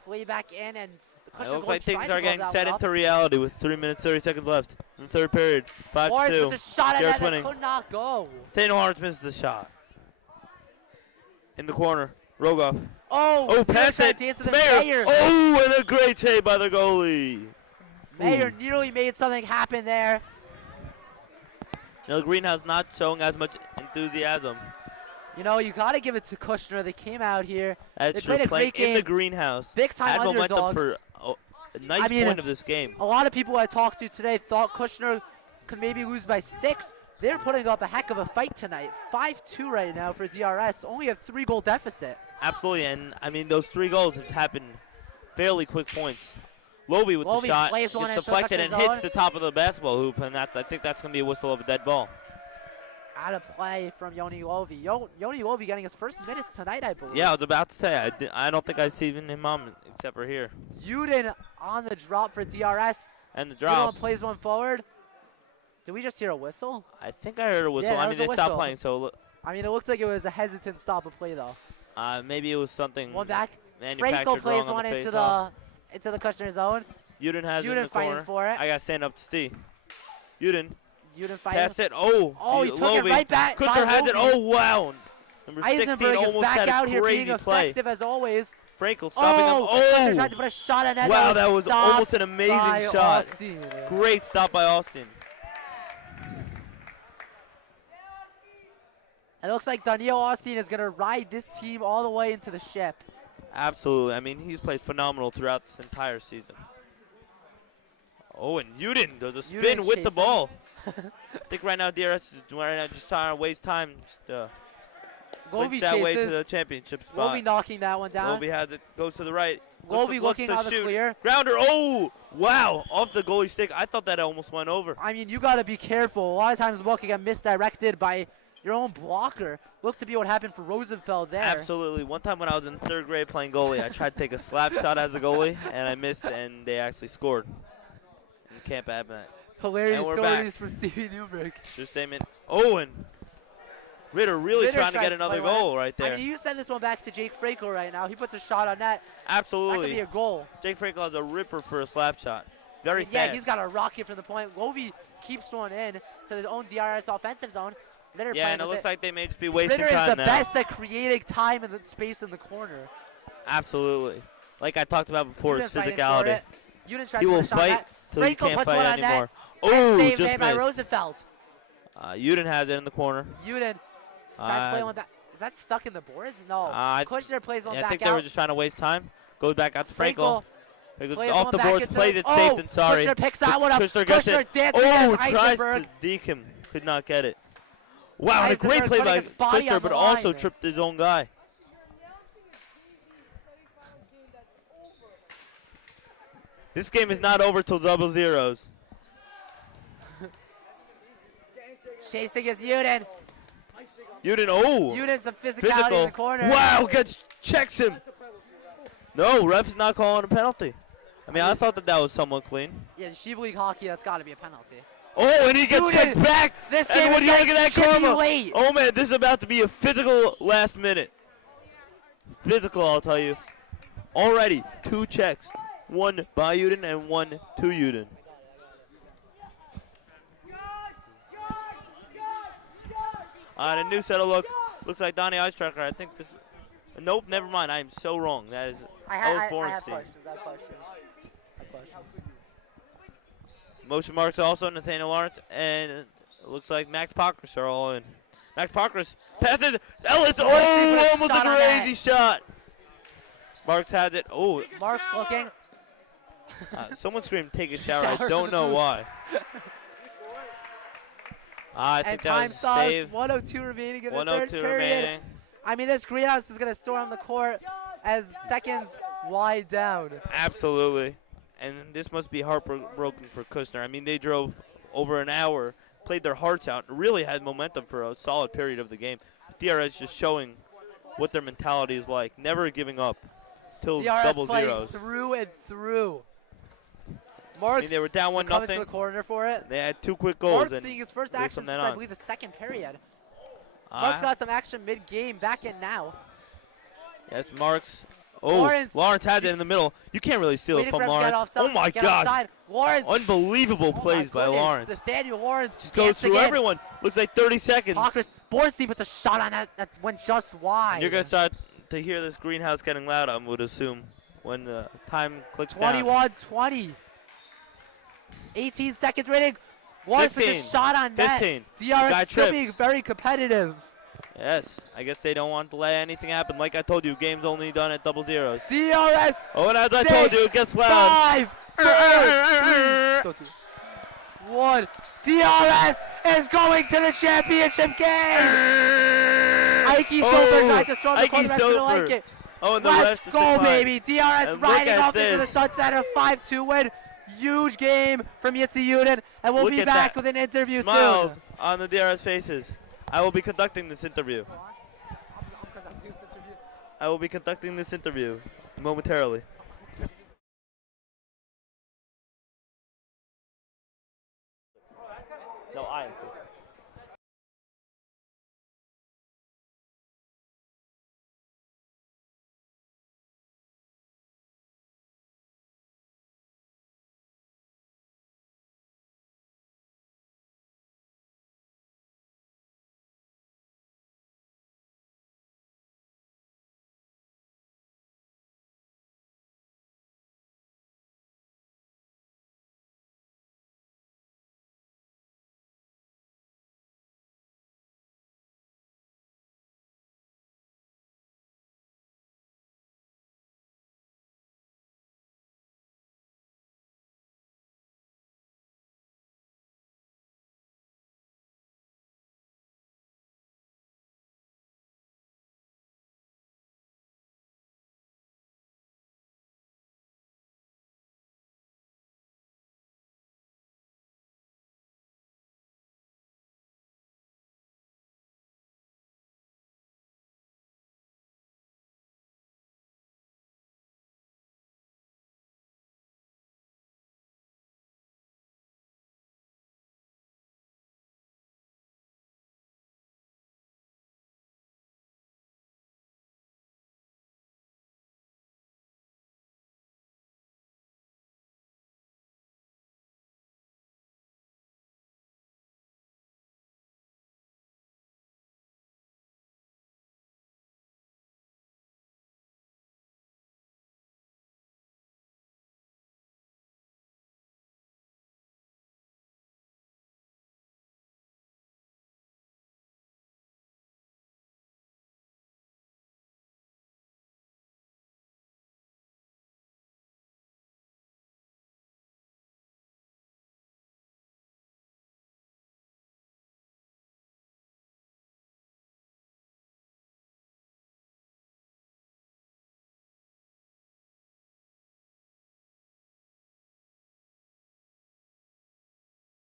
Play back in, and it looks like things are getting set into reality with 3 minutes, 30 seconds left in the third period. 5-2. Lawrence with a shot at that winning. Could not go. Lawrence misses the shot. In the corner, Rogoff. Oh, pass it. Mayer. Oh, and a great save by the goalie. Mayer nearly made something happen there. Now, the greenhouse not showing as much enthusiasm. You know, you got to give it to Kushner. They came out here. That's true. Playing in the greenhouse. Big time underdogs. Momentum for a nice point of this game. A lot of people I talked to today thought Kushner could maybe lose by 6. They're putting up a heck of a fight tonight. 5-2 right now for DRS. Only a 3-goal deficit. Absolutely, and I mean those 3 goals have happened fairly quick points. Lowy with the shot, gets deflected and hits the top of the basketball hoop, and I think that's going to be a whistle of a dead ball. Out of play from Yoni Lovi. Yoni Lovi getting his first minutes tonight, I believe. Yeah, I was about to say, I don't think I've seen him on except for here. Uden on the drop for DRS. And the drop. Uden plays one forward. Did we just hear a whistle? I think I heard a whistle. Yeah, I mean, they stopped playing, so. I mean, it looked like it was a hesitant stop of play, though. Maybe it was something. One back. Manufactured plays wrong one on the into the Kushner zone. Uden has it in the corner. For it. I got to stand up to see. Uden fighting. Pass it. Oh, he took it right back. Kushner has it. Oh, wow. Number 16 Eisenberg almost is back had out a here crazy being play. effective as always. Frankel stopping them. Kushner tried to put a shot at net. Wow, that was almost an amazing shot. Austin. Great stop by Austin. It looks like Daniel Austin is going to ride this team all the way into the ship. Absolutely. I mean, he's played phenomenal throughout this entire season. Oh, and Uden does a spin with the ball. I think right now DRS is just trying to waste time. Just clinch that way to the championship spot. Lovi knocking that one down. Lovi has it, goes to the right. Lovi looking on the clear. Grounder, oh, wow, off the goalie stick. I thought that almost went over. I mean, you got to be careful. A lot of times the ball can get misdirected by your own blocker. Looked to be what happened for Rosenfeld there. Absolutely. One time when I was in 3rd grade playing goalie, I tried to take a slap shot as a goalie, and I missed, and they actually scored. You can't have that. Hilarious stories from Stevie Newberg. True statement. Oh, and Ritter really trying to get another goal right there. I mean, you send this one back to Jake Frankel right now. He puts a shot on net. Absolutely. That could be a goal. Jake Frankel has a ripper for a slap shot. Very fast. Yeah, he's got a rocket from the point. Lovi keeps one in to his own DRS offensive zone. Ritter and it looks like they may just be wasting time now. Ritter is the best at creating time and space in the corner. Absolutely. Like I talked about before, his physicality. He will fight till he can't fight anymore. Oh, just missed. By Rosenfeld. Uden has it in the corner. Uden tries to play one back. Is that stuck in the boards? No. Kushner plays one back out. I think they were just trying to waste time. Goes back out to Frankel. Off the boards, plays it safe and sorry. Kushner picks that one up. Kushner gets it. Tries to deke him. Could not get it. Wow, and a great play by Kushner, but also tripped his own guy. This game is not over till double zeros. Chasing is Uden. Uden, oh. Uden, some physicality in the corner. Wow, checks him. No, ref's not calling a penalty. I mean, I thought that was somewhat clean. Yeah, in Shiva League hockey, that's got to be a penalty. Oh, and he gets checked back. This and game what is do you look at that karma? late. Oh, man, this is about to be a physical last minute. Physical, I'll tell you. Already, 2 checks. 1 by Uden and 1 to Uden. On a new set of look. Looks like Dani Ostreicher. I think this. Nope, never mind. I am so wrong. That was Bornstein. I have questions. Motion marks also Nathaniel Lawrence, and it looks like Max Pockris are all in. Max Pockris passes. Ellis. Oh, almost a crazy shot. Marks has it. Oh. Marks looking. Someone screamed, "Take a shower." I don't know why. I think that was a save. 102 remaining in the 102 third period. remaining. I mean, this greenhouse is going to storm the court as seconds wide down. Absolutely. And this must be heartbroken for Kushner. I mean, they drove over an hour, played their hearts out, really had momentum for a solid period of the game. DRS just showing what their mentality is like, never giving up till double zeros. Through and through. Marks, I mean, they were down 1-0. coming to the corner for it. They had 2 quick goals. Marks seeing his first action since, I believe, the second period. Marks got some action mid-game, back in now. Yes, Marks. Oh, Lawrence had it in the middle. You can't really steal it from Lawrence. Oh, my gosh. Lawrence. Unbelievable plays by Lawrence. Nathaniel Lawrence just goes through everyone. Looks like 30 seconds. Bornstein puts a shot on that went just wide. And you're going to start to hear this greenhouse getting loud, I would assume, when the time clicks 21-20. 18 seconds remaining. Lawrence puts a shot on net. 15. DRS still being very competitive. Yes, I guess they don't want to let anything happen. Like I told you, game's only done at double zeros. DRS. Oh, and as I told you, it gets loud. 5, 4, 3, 2, 1. DRS is going to the championship game. Ike Soper tried to storm the corner. Didn't like it. Oh, and the Let's rest go, baby. DRS riding off into the this. sunset, a 5-2 win. Huge game from Yitzi Uden, and we'll be back with an interview Smiles soon. On the DRS faces. I will be conducting this interview. I will be conducting this interview momentarily. No, I am.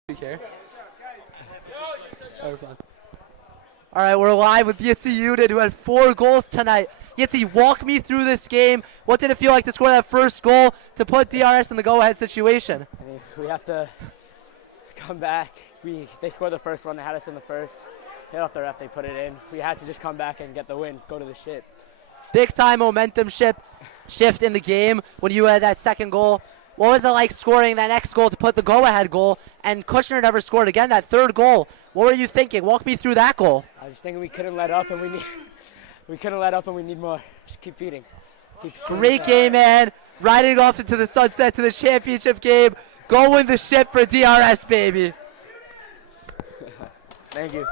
You care? Oh, we're fine. All right, we're live with Yitzi Yudin, who had 4 goals tonight. Yitzi, walk me through this game. What did it feel like to score that first goal to put DRS in the go-ahead situation? I mean, we have to come back. They scored the first one. They had us in the first. Hit off the ref. They put it in. We had to just come back and get the win, go to the ship. Big-time momentum shift in the game when you had that second goal. What was it like scoring that next goal to put the go-ahead goal? And Kushner never scored again, that third goal. What were you thinking? Walk me through that goal. I was just thinking we couldn't let up, and we couldn't let up, and we need more. Just keep feeding. Great game, man. Riding off into the sunset to the championship game. Go win the ship for DRS, baby. Thank you.